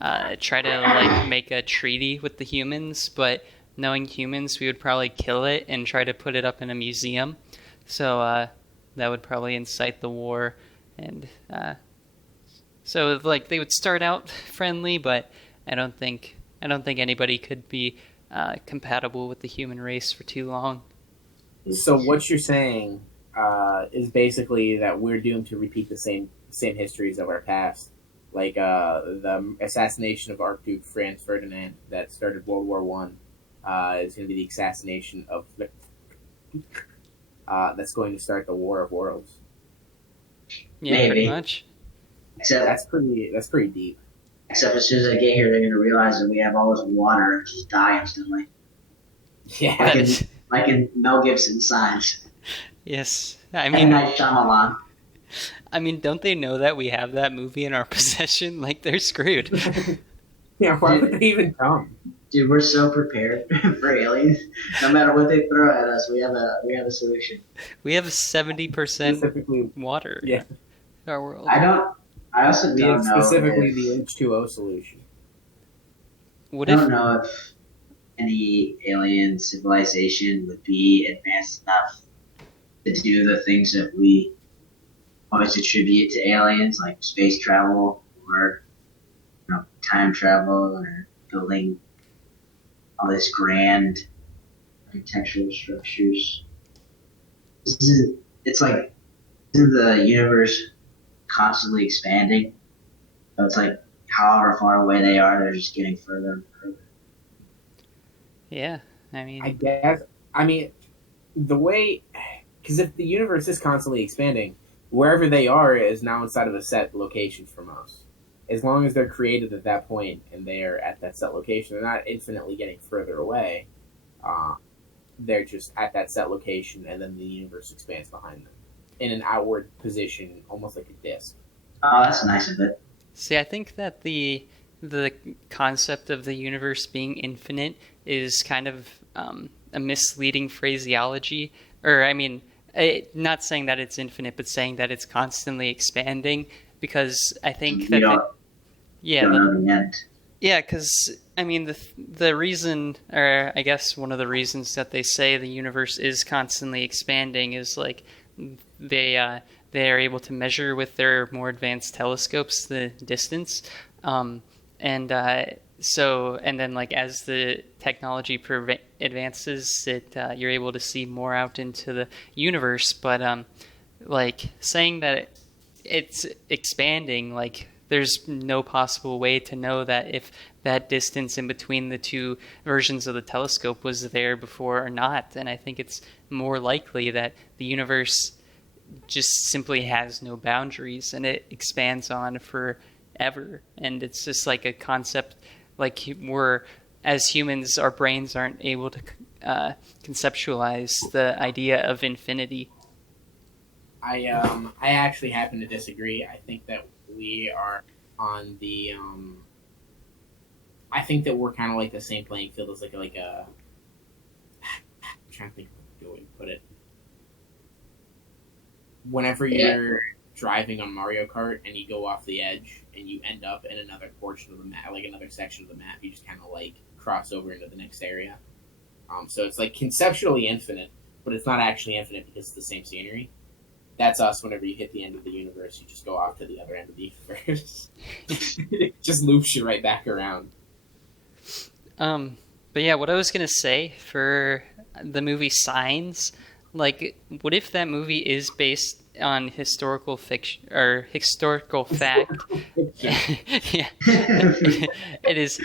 like make a treaty with the humans, but knowing humans, we would probably kill it and try to put it up in a museum. So that would probably incite the war, and so like they would start out friendly, but I don't think I don't think anybody could be compatible with the human race for too long. So what you're saying is basically that we're doomed to repeat the same histories of our past, like the assassination of Archduke Franz Ferdinand that started World War One is going to be the assassination of that's going to start the War of Worlds. Yeah, Maybe. pretty much. Except That's pretty deep. except as soon as I get here, they're gonna realize that we have all this water and just die instantly. Yeah, That is, Like in Mel Gibson's Signs. yes. I M. mean, Night Shyamalan. don't they know that we have that movie in our possession? Like, they're screwed. yeah. Why would they even come? Dude, we're so prepared for aliens. No matter what they throw at us, we have a solution. We have 70% Specifically, water yeah. in our world. I also We have don't know specifically if, the H2O solution. What I if don't know if any alien civilization would be advanced enough to do the things that we always attribute to aliens, like space travel or time travel or building all these grand architectural structures. It's like, isn't the universe constantly expanding? So it's like however far away they are, they're just getting further and further. Yeah, I mean, I guess. I mean, the way, because if the universe is constantly expanding, wherever they are is now inside of a set location for most. As long as they're created at that point and they are at that set location, they're not infinitely getting further away. They're just at that set location, and then the universe expands behind them in an outward position, almost like a disc. Oh, that's nice of it. see, I think that the concept of the universe being infinite is kind of a misleading phraseology. Or, I mean, not saying that it's infinite, but saying that it's constantly expanding. Because I think that Don't know the end. yeah, because I mean the reason, or I guess one of the reasons that they say the universe is constantly expanding is like they are able to measure with their more advanced telescopes the distance, and then like as the technology advances, you're able to see more out into the universe. But like saying that it's expanding, like there's no possible way to know that if that distance in between the two versions of the telescope was there before or not. And I think it's more likely that the universe just simply has no boundaries and it expands on forever. And it's just like a concept, like we're, as humans, our brains aren't able to conceptualize the idea of infinity. I actually happen to disagree. I think that we are on the I think that we're kind of like the same playing field as like a I'm trying to think of a good way to put it. Whenever you're driving on Mario Kart and you go off the edge and you end up in another portion of the map, like another section of the map, you just kind of like cross over into the next area. So it's like conceptually infinite, but it's not actually infinite because it's the same scenery. That's us. Whenever you hit the end of the universe, you just go off to the other end of the universe. It just loops you right back around. But yeah, what I was gonna say for the movie Signs, like, what if that movie is based on historical fiction or historical fact? Yeah, it is.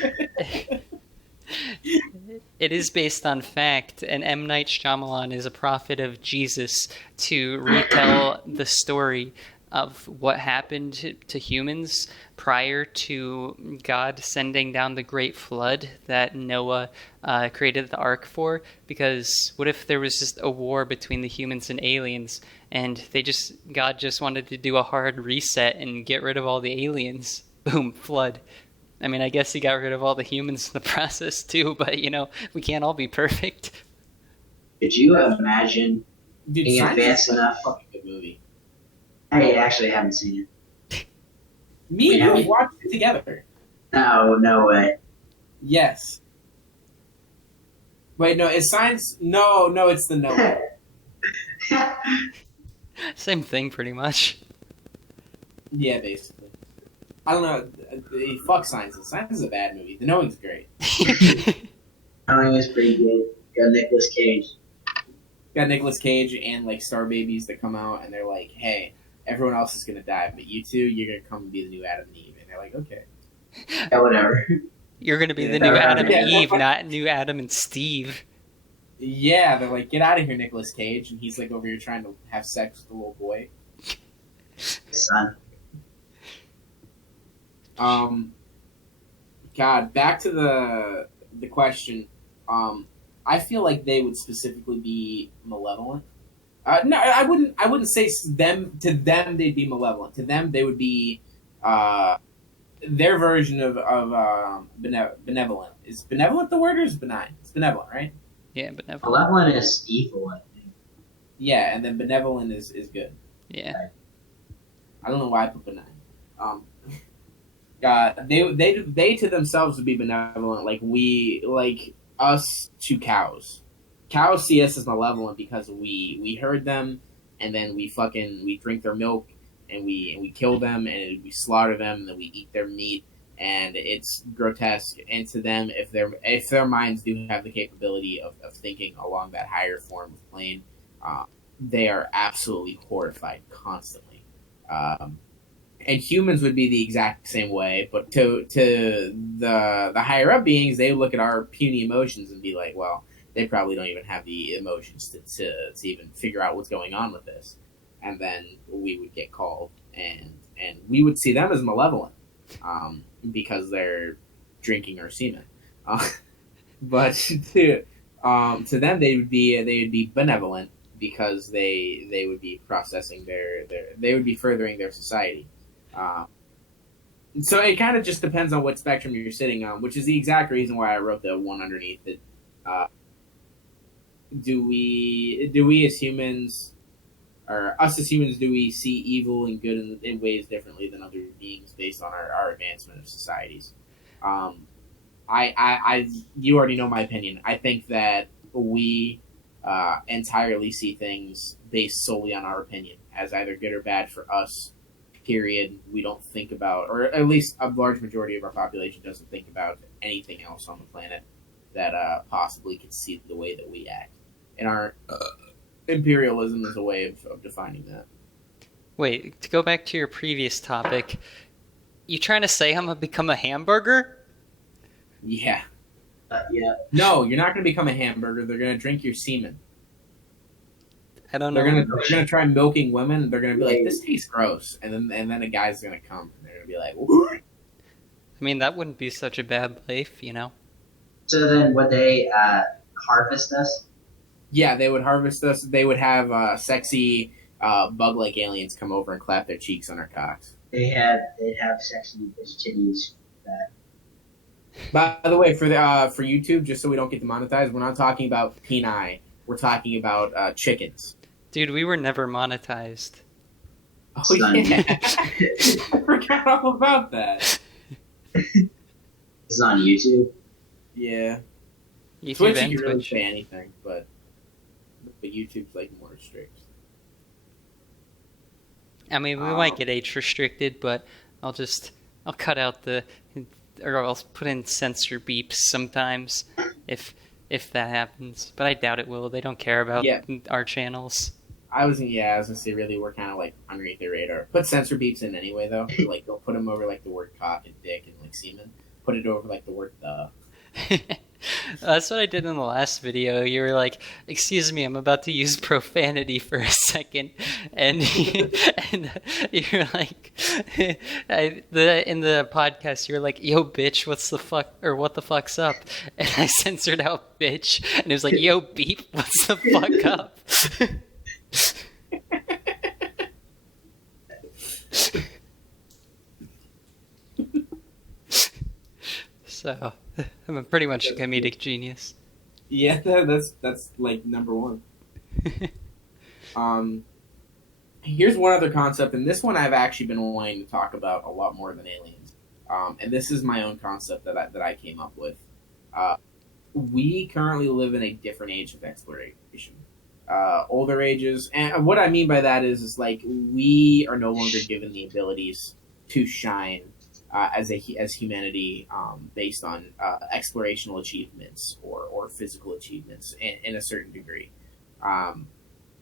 It is based on fact, and M. Night Shyamalan is a prophet of Jesus to retell the story of what happened to humans prior to God sending down the great flood that Noah created the ark for. Because what if there was just a war between the humans and aliens, and God just wanted to do a hard reset and get rid of all the aliens? Boom, flood. I mean, I guess he got rid of all the humans in the process too, but we can't all be perfect. Could you imagine Dude, being Signs advanced is enough? a fucking good movie. I actually haven't seen Me and Wait, you watched it together. it. No way. Yes. Wait, no, is Signs? No, it's the No. Same thing, pretty much. Yeah, basically. I don't know. Fuck Signs. Signs is a bad movie. The Knowing's great. Knowing is pretty good. Got Nicolas Cage. Got Nicolas Cage and like star babies that come out and they're like, hey, everyone else is gonna die, but you two, you're gonna come and be the new Adam and Eve. And they're like, okay. Yeah, whatever. You're gonna be the Yeah, new Adam yeah. and Eve, not new Adam and Steve. Yeah, they're like, get out of here, Nicolas Cage, and he's like over here trying to have sex with the little boy. Son. God, back to the question. I feel like they would specifically be malevolent. No, I wouldn't. I wouldn't say them. To them, they'd be malevolent. To them, they would be their version of benevolent. Is benevolent the word or is benign? It's benevolent, right? Yeah, but never. Malevolent is evil, I think. Yeah, and then benevolent is good. Yeah. I don't know why I put benign. They to themselves would be benevolent, like us to cows. Cows see us as malevolent because we herd them, and then we drink their milk, and we kill them, and we slaughter them, and then we eat their meat, and it's grotesque. And to them, if their minds do have the capability of thinking along that higher form of plane, they are absolutely horrified constantly. And humans would be the exact same way, but to the higher up beings, they look at our puny emotions and be like, well, they probably don't even have the emotions to even figure out what's going on with this. And then we would get called, and we would see them as malevolent because they're drinking our semen. But to them, they would be benevolent because they would be processing they would be furthering their society. So it kind of just depends on what spectrum you're sitting on, which is the exact reason why I wrote the one underneath it. Do we as humans, or us as humans, do we see evil and good in ways differently than other beings based on our advancement of societies? You already know my opinion. I think that we entirely see things based solely on our opinion as either good or bad for us. Period. We don't think about, or at least a large majority of our population doesn't think about anything else on the planet that possibly could see the way that we act. And our imperialism is a way of defining that. Wait, to go back to your previous topic, you trying to say I'm gonna become a hamburger? Yeah. Yeah. No, you're not going to become a hamburger. They're going to drink your semen. I don't know. They're gonna try milking women. They're gonna be like, "This tastes gross," and then a guy's gonna come, and they're gonna be like, "What?" I mean, that wouldn't be such a bad life, you know? So then would they harvest us? Yeah, they would harvest us. They would have sexy bug-like aliens come over and clap their cheeks on our cocks. They'd have sexy titties. By the way, for YouTube, just so we don't get demonetized, we're not talking about peni. We're talking about chickens. Dude, we were never monetized. Oh yeah, I forgot all about that. It's on YouTube. Yeah, YouTube Twitch and you can really Twitch. say anything, but YouTube's like more strict. I mean, we might get age restricted, but I'll cut out or I'll put in censor beeps sometimes if that happens. But I doubt it will. They don't care about our channels. I was gonna say, really, we're kind of like underneath the radar. Put censor beeps in anyway, though. Like, don't put them over like the word cock and dick and like semen. Put it over like the word the. That's what I did in the last video. You were like, "Excuse me, I'm about to use profanity for a second," and you're like, in the podcast, you're like, "Yo, bitch, what's the fuck or what the fuck's up?" And I censored out "bitch," and it was like, "Yo, beep, what's the fuck up?" So, I'm pretty much a comedic genius. Yeah, that's like number one. Here's one other concept, and this one I've actually been wanting to talk about a lot more than aliens. And this is my own concept that I came up with. We currently live in a different age of exploration. Older ages, and what I mean by that is like we are no longer given the abilities to shine as humanity, based on explorational achievements or physical achievements in a certain degree.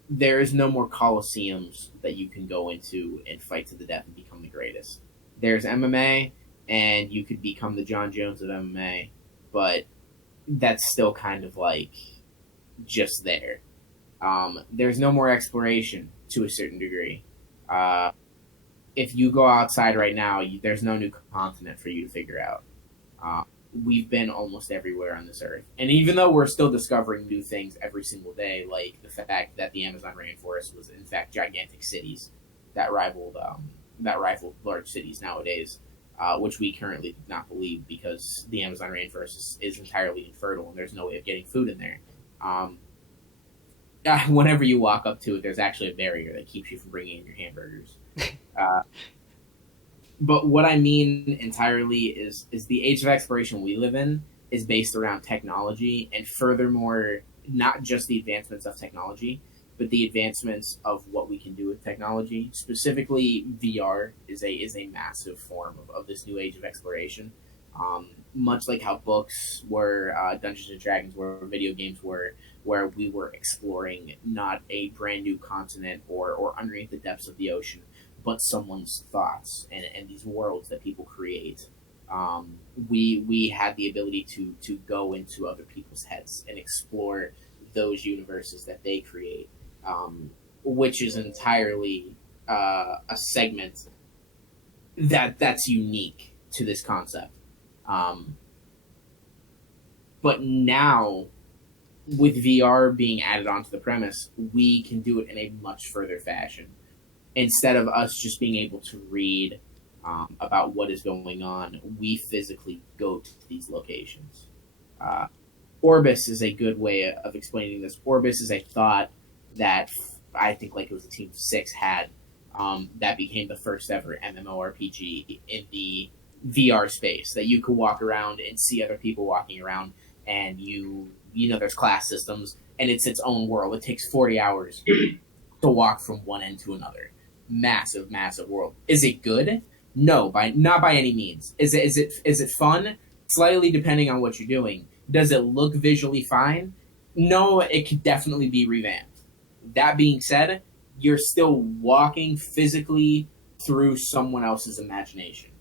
There is no more coliseums that you can go into and fight to the death and become the greatest. There's MMA, and you could become the John Jones of MMA, but that's still kind of like just there. There's no more exploration to a certain degree. If you go outside right now, there's no new continent for you to figure out. We've been almost everywhere on this earth. And even though we're still discovering new things every single day, like the fact that the Amazon rainforest was in fact gigantic cities that rivaled large cities nowadays, which we currently do not believe because the Amazon rainforest is entirely infertile and there's no way of getting food in there. Whenever you walk up to it, there's actually a barrier that keeps you from bringing in your hamburgers. But what I mean entirely is the age of exploration we live in is based around technology, and furthermore, not just the advancements of technology, but the advancements of what we can do with technology. Specifically, VR is a massive form of this new age of exploration. Much like how books were, Dungeons and Dragons were, video games were, where we were exploring not a brand new continent or underneath the depths of the ocean, but someone's thoughts and these worlds that people create. We had the ability to go into other people's heads and explore those universes that they create, which is entirely a segment that's unique to this concept. But now, with VR being added onto the premise, we can do it in a much further fashion. Instead of us just being able to read about what is going on, we physically go to these locations. Orbis is a good way of explaining this. Orbis is a thought that I think like it was a team of 6 had, that became the first ever MMORPG in the VR space, that you could walk around and see other people walking around, and you know there's class systems, and it's its own world. It takes 40 hours to walk from one end to another. Massive world. Is it good? No, not by any means. Is it fun? Slightly, depending on what you're doing. Does it look visually fine? No, it could definitely be revamped. That being said, you're still walking physically through someone else's imagination,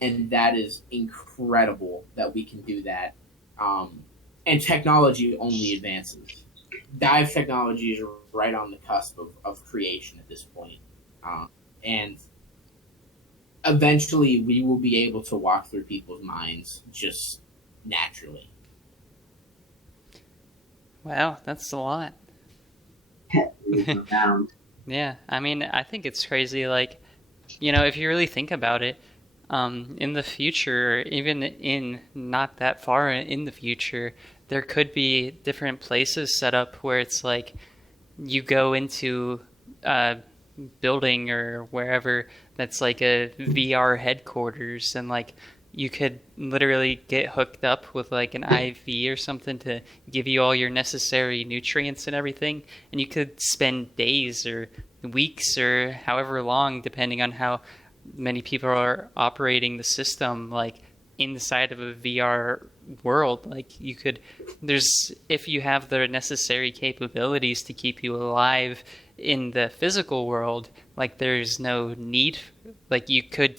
and that is incredible that we can do that. And technology only advances. Dive technology is right on the cusp of creation at this point. And eventually we will be able to walk through people's minds just naturally. Wow, that's a lot. Yeah, I mean, I think it's crazy. Like, if you really think about it, in the future, even in not that far in the future, there could be different places set up where it's like you go into a building or wherever that's like a VR headquarters, and like you could literally get hooked up with like an IV or something to give you all your necessary nutrients and everything, and you could spend days or weeks or however long, depending on how many people are operating the system, like inside of a VR world. Like you could, if you have the necessary capabilities to keep you alive in the physical world, like there's no need, like you could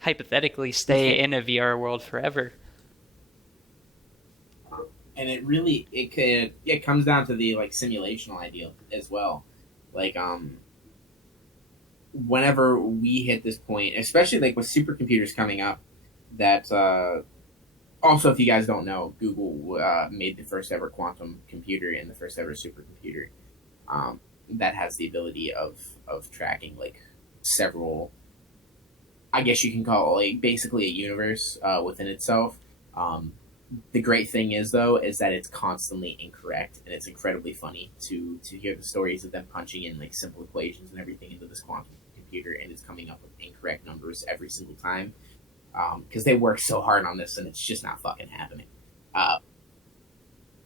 hypothetically stay in a VR world forever. And it comes down to the like simulational ideal as well. Like whenever we hit this point, especially like with supercomputers coming up, that also, if you guys don't know, Google made the first ever quantum computer and the first ever supercomputer that has the ability of tracking like several, I guess you can call it like basically a universe within itself. The great thing is though is that it's constantly incorrect, and it's incredibly funny to hear the stories of them punching in like simple equations and everything into this quantum computer, and it's coming up with incorrect numbers every single time, because they work so hard on this and it's just not fucking happening.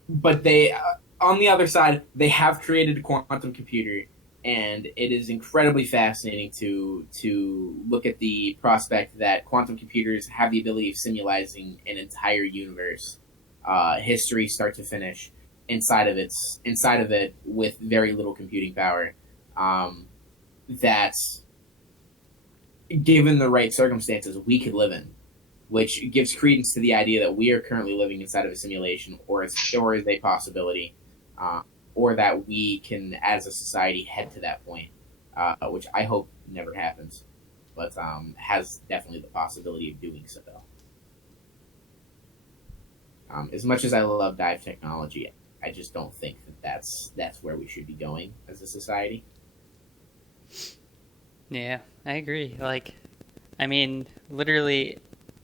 But they on the other side, they have created a quantum computer, and it is incredibly fascinating to look at the prospect that quantum computers have the ability of simulating an entire universe, history start to finish, inside of it with very little computing power. That, given the right circumstances, we could live in, which gives credence to the idea that we are currently living inside of a simulation, or is a possibility, or that we can, as a society, head to that point, which I hope never happens, but has definitely the possibility of doing so. As much as I love dive technology, I just don't think that that's where we should be going as a society. Yeah, I agree. Like, I mean, literally,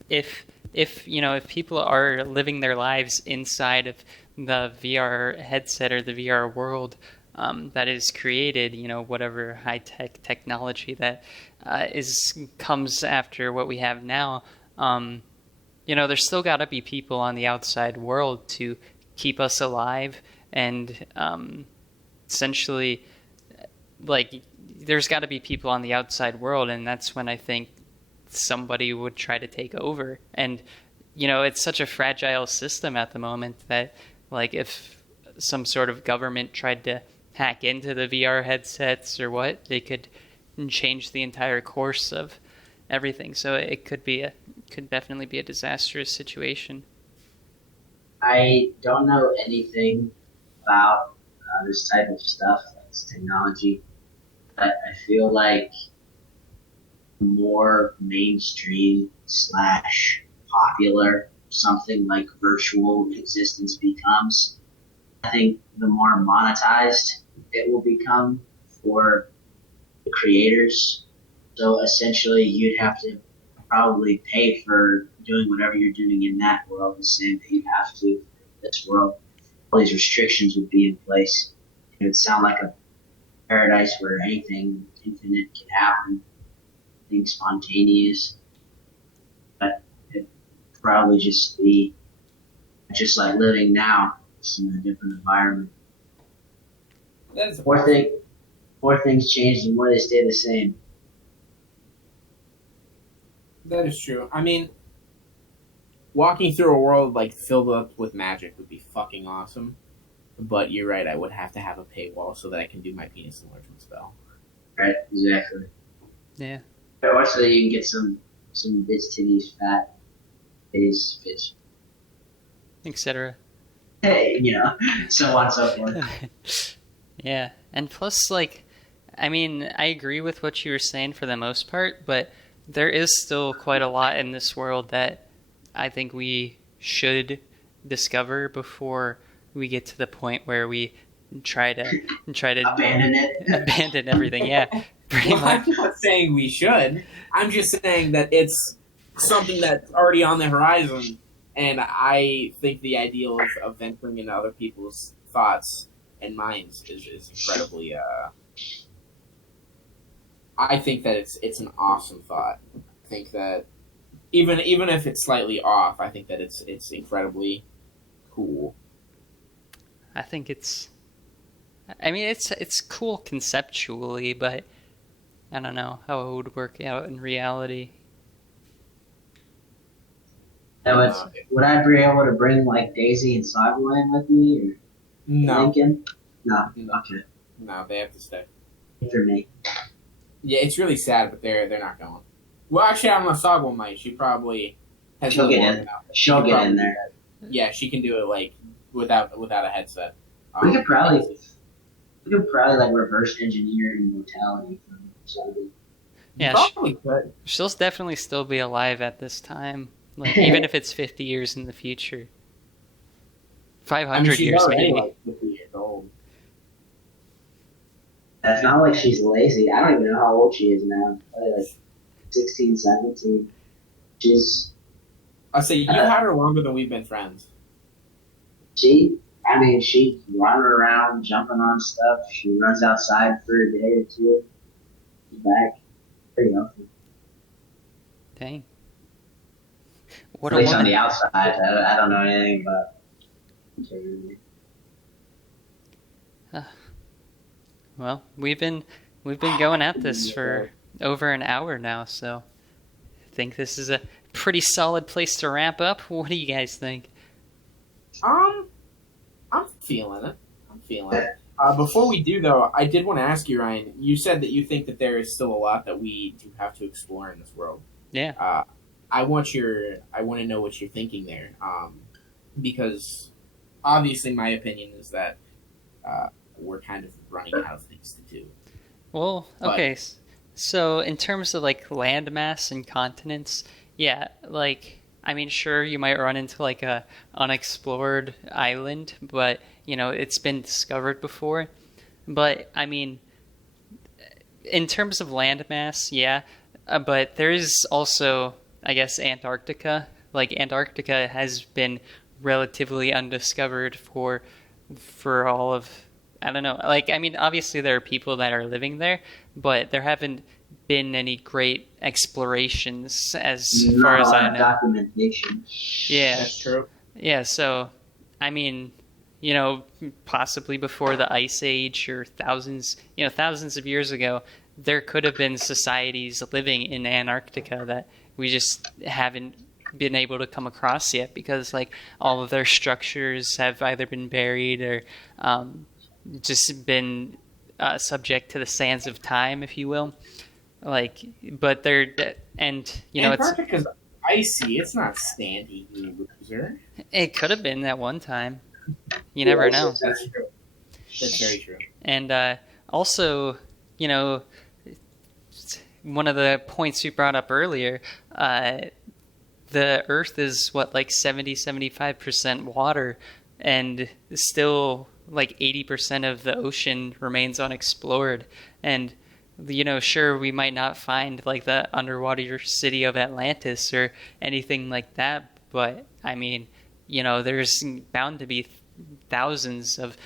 if if people are living their lives inside of the VR headset or the VR world that is created, whatever high tech technology that comes after what we have now, there's still got to be people on the outside world to keep us alive, and essentially, like, there's got to be people on the outside world, and that's when I think somebody would try to take over. And it's such a fragile system at the moment that, like, if some sort of government tried to hack into the VR headsets or what, they could change the entire course of everything. So it could definitely be a disastrous situation. I don't know anything about this type of stuff, like this technology, but I feel like the more mainstream / popular something like virtual existence becomes, I think the more monetized it will become for the creators. So essentially, you'd have to probably pay for doing whatever you're doing in that world the same that you have to in this world. All these restrictions would be in place. It would sound like a paradise where anything infinite can happen, anything spontaneous. But it'd probably just be just like living now, just in a different environment. More things change, the more they stay the same. That is true. I mean, walking through a world like filled up with magic would be fucking awesome. But you're right, I would have to have a paywall so that I can do my penis enlargement spell. Right, exactly. Yeah. Or so you can get some bitch titties, fat face, bitch, Etc. hey, so on and so forth. Yeah, and plus, like, I mean, I agree with what you were saying for the most part, but there is still quite a lot in this world that I think we should discover before we get to the point where we try to Abandon it. abandon everything. Yeah, pretty Well, much. I'm not saying we should. I'm just saying that it's something that's already on the horizon, and I think the ideal of venturing into other people's thoughts and minds is incredibly. I think that it's an awesome thought. I think that even if it's slightly off, I think that it's incredibly cool. I think it's cool conceptually, but I don't know how it would work out in reality. Would I be able to bring like Daisy and Sagwa in with me, or No, Lincoln? No. No. Okay. no, they have to stay. For me. Yeah, it's really sad, but they're not going. Well, actually, I don't know. Sagwa might. She probably has. She'll been get long in. enough. She'll She get probably in do there. that. Yeah, she can do it like without a headset. We could probably like reverse engineer immortality from somebody. Yeah, Probably could. she'll definitely still be alive at this time, like even if it's 50 years in the future. 500 she's years already maybe. like 50 years old. It's not like she's lazy. I don't even know how old she is now. Probably like 16, 17. She's I say you had her longer than we've been friends. she's running around, jumping on stuff. She runs outside for a day or two. She's back. Pretty healthy. Dang. What At a least on woman. the outside. I don't know anything about internally. Well, we've been going at this for over an hour now, so I think this is a pretty solid place to wrap up. What do you guys think? I'm feeling it. I'm feeling it. Before we do, though, I did want to ask you, Ryan. You said that you think that there is still a lot that we do have to explore in this world. Yeah. I want to know what you're thinking there, because obviously my opinion is that we're kind of running out of things to do. Well, okay. So in terms of like landmass and continents, yeah, like I mean, sure, you might run into like a unexplored island, but you know, it's been discovered before. But I mean, in terms of landmass, yeah, but there is also, I guess, Antarctica. Like Antarctica has been relatively undiscovered for all of, I don't know. Like I mean, obviously there are people that are living there, but there haven't been any great explorations as far as I know. Documentation. Yeah, That's true. yeah. So, I mean, you know, possibly before the Ice Age or thousands of years ago, there could have been societies living in Antarctica that we just haven't been able to come across yet because, like, all of their structures have either been buried or just been subject to the sands of time, if you will. Like, but they're, and you know, Antarctica's icy. It's not sandy, you loser. it could have been at one time. You never know. That's true. That's very true. And also, you know, one of the points you brought up earlier, the Earth is what, like 75% water, and still like 80% of the ocean remains unexplored. And you know, sure, we might not find like the underwater city of Atlantis or anything like that, but I mean, you know, there's bound to be thousands of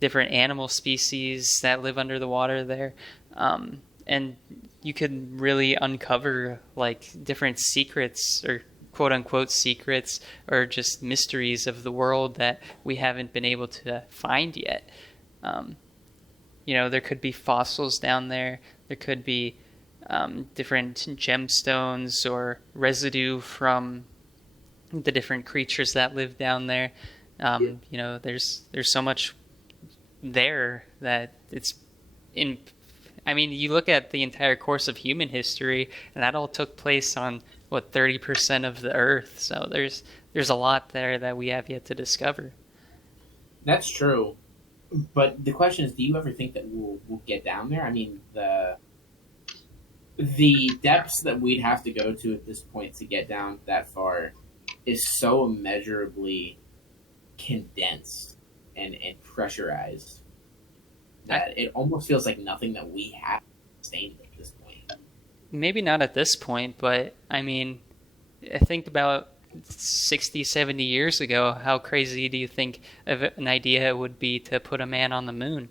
different animal species that live under the water there, and you could really uncover like different secrets or quote unquote secrets or just mysteries of the world that we haven't been able to find yet. You know, there could be fossils down there. There could be different gemstones or residue from the different creatures that live down there. You know, there's so much there that it's in. I mean, you look at the entire course of human history, and that all took place on what 30% of the Earth. So there's a lot there that we have yet to discover. That's true. But the question is, do you ever think that we'll get down there? I mean, the depths that we'd have to go to at this point to get down that far is so immeasurably condensed and pressurized that it almost feels like nothing that we have sustained at this point. Maybe not at this point, but I mean, I think about 60, 70 years ago, how crazy do you think of an idea it would be to put a man on the moon?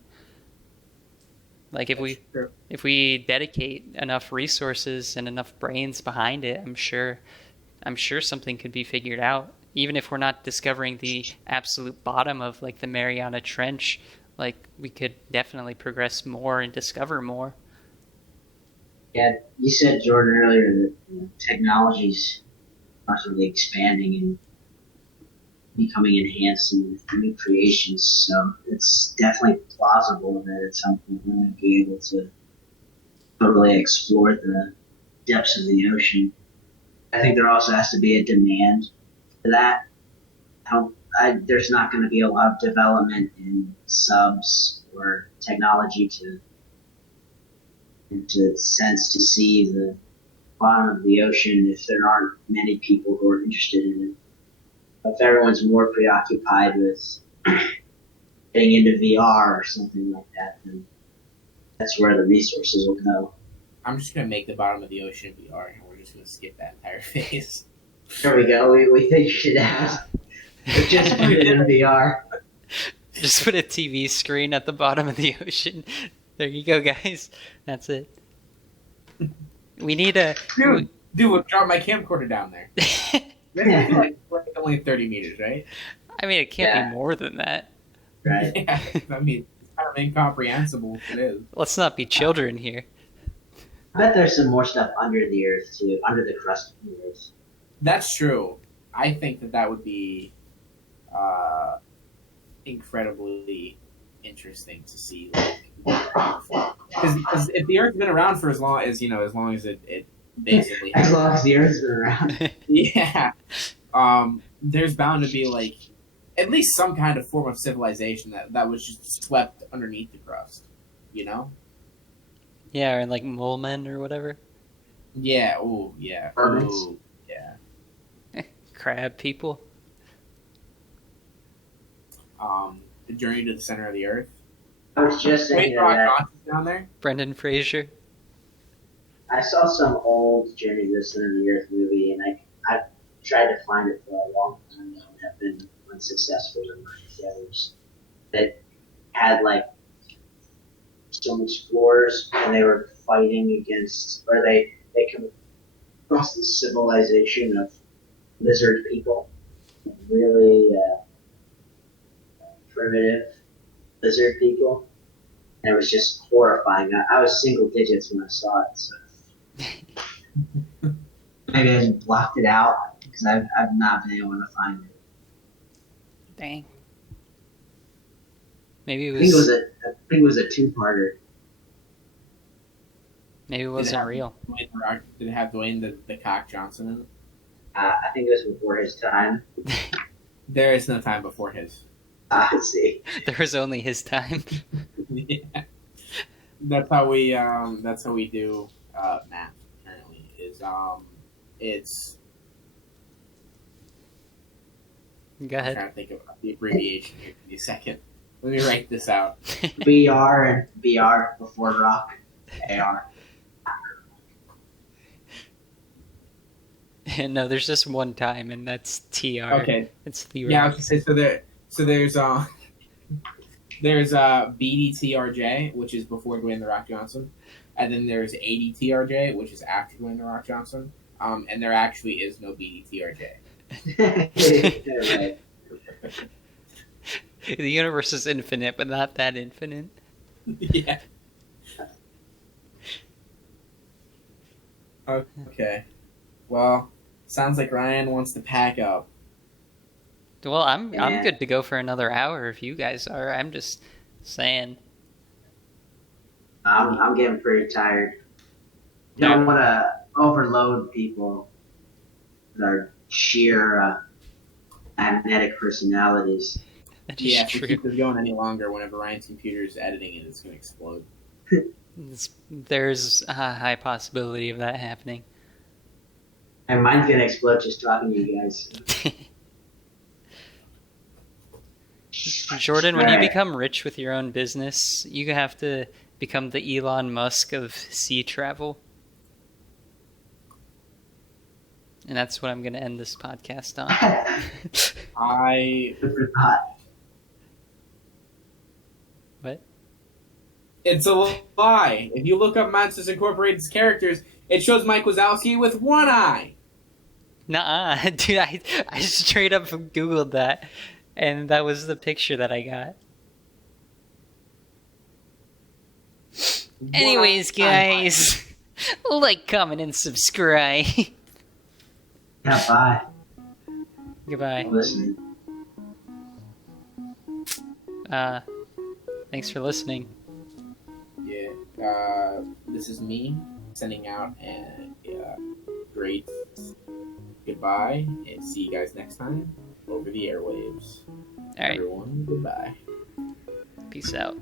Like if we dedicate enough resources and enough brains behind it, I'm sure something could be figured out. Even if we're not discovering the absolute bottom of like the Mariana Trench, like we could definitely progress more and discover more. Yeah, you said, Jordan, earlier that technology's constantly expanding and becoming enhanced and new creations. So it's definitely plausible that at some point we're going to be able to totally explore the depths of the ocean. I think there also has to be a demand for that. There's not going to be a lot of development in subs or technology to see the bottom of the ocean if there aren't many people who are interested in it. If everyone's more preoccupied with getting into VR or something like that, then that's where the resources will go. I'm just going to make the bottom of the ocean VR, and we're just going to skip that entire phase. There we go. We think you should ask. Just put it in VR. Just put a TV screen at the bottom of the ocean. There you go, guys. That's it. We need a... Dude, we'll drop my camcorder down there. That's like only 30 meters, right? I mean, it can't be more than that. Right. Yeah, I mean, it's kind of incomprehensible as it is. Let's not be children here. I bet there's some more stuff under the earth too, under the crust of the earth. That's true. I think that would be incredibly interesting to see. Because if the Earth's been around for as long as it basically As has, long as the earth's been around. yeah, there's bound to be like at least some kind of form of civilization that was just swept underneath the crust. You know? Yeah, or like mole men or whatever. Yeah. Oh, yeah. Birds. Ooh, yeah. Crab people. The Journey to the Center of the Earth. I was just Wait, thinking of Rock that. Johnson's down there. Brendan Fraser. I saw some old Journey to the Center of the Earth movie, and I tried to find it for a long time and have been unsuccessful in my endeavors. That had like some explorers, and they were fighting against, or they come across the civilization of lizard people, really primitive lizard people. And it was just horrifying. I was single digits when I saw it, so maybe I blocked it out because I've not been able to find it. Dang. Maybe I it think was. it was a two-parter. Maybe it wasn't real. Did it have Dwayne the Cock Johnson in it? I think it was before his time. There is no time before his. I see. There was only his time. Yeah. That's how we do math. Apparently, it's. Go I'm ahead. trying to think of the abbreviation here. Give me a second. Let me write this out. BR and BR before rock. AR. No, there's just one time, and that's TR. Okay. It's the Yeah, I was gonna say there's BDTRJ, which is before Dwayne the Rock Johnson, and then there's ADTRJ, which is after Dwayne the Rock Johnson. And there actually is no BDTRJ. Right. The universe is infinite, but not that infinite. Yeah. Okay. Well, sounds like Ryan wants to pack up. Well, I'm Yeah. good to go for another hour if you guys are. I'm just saying. I'm getting pretty tired. Don't want to overload people with our sheer magnetic personalities. That is Yeah, if we true. keep this going any longer, whenever Ryan's computer is editing it, it's going to explode. There's a high possibility of that happening. And mine's going to explode just talking to you guys. Jordan, when you Right. become rich with your own business, you have to become the Elon Musk of sea travel. And that's what I'm going to end this podcast on. Super hot. What? It's a lie. If you look up Monsters Incorporated's characters, it shows Mike Wazowski with one eye. Nuh-uh. Dude, I straight up Googled that, and that was the picture that I got. Anyways, guys, like, comment, and subscribe. Yeah, bye. Goodbye. Listening. Thanks for listening. Yeah. This is me sending out a great goodbye, and see you guys next time over the airwaves. All right, Everyone, goodbye. peace out.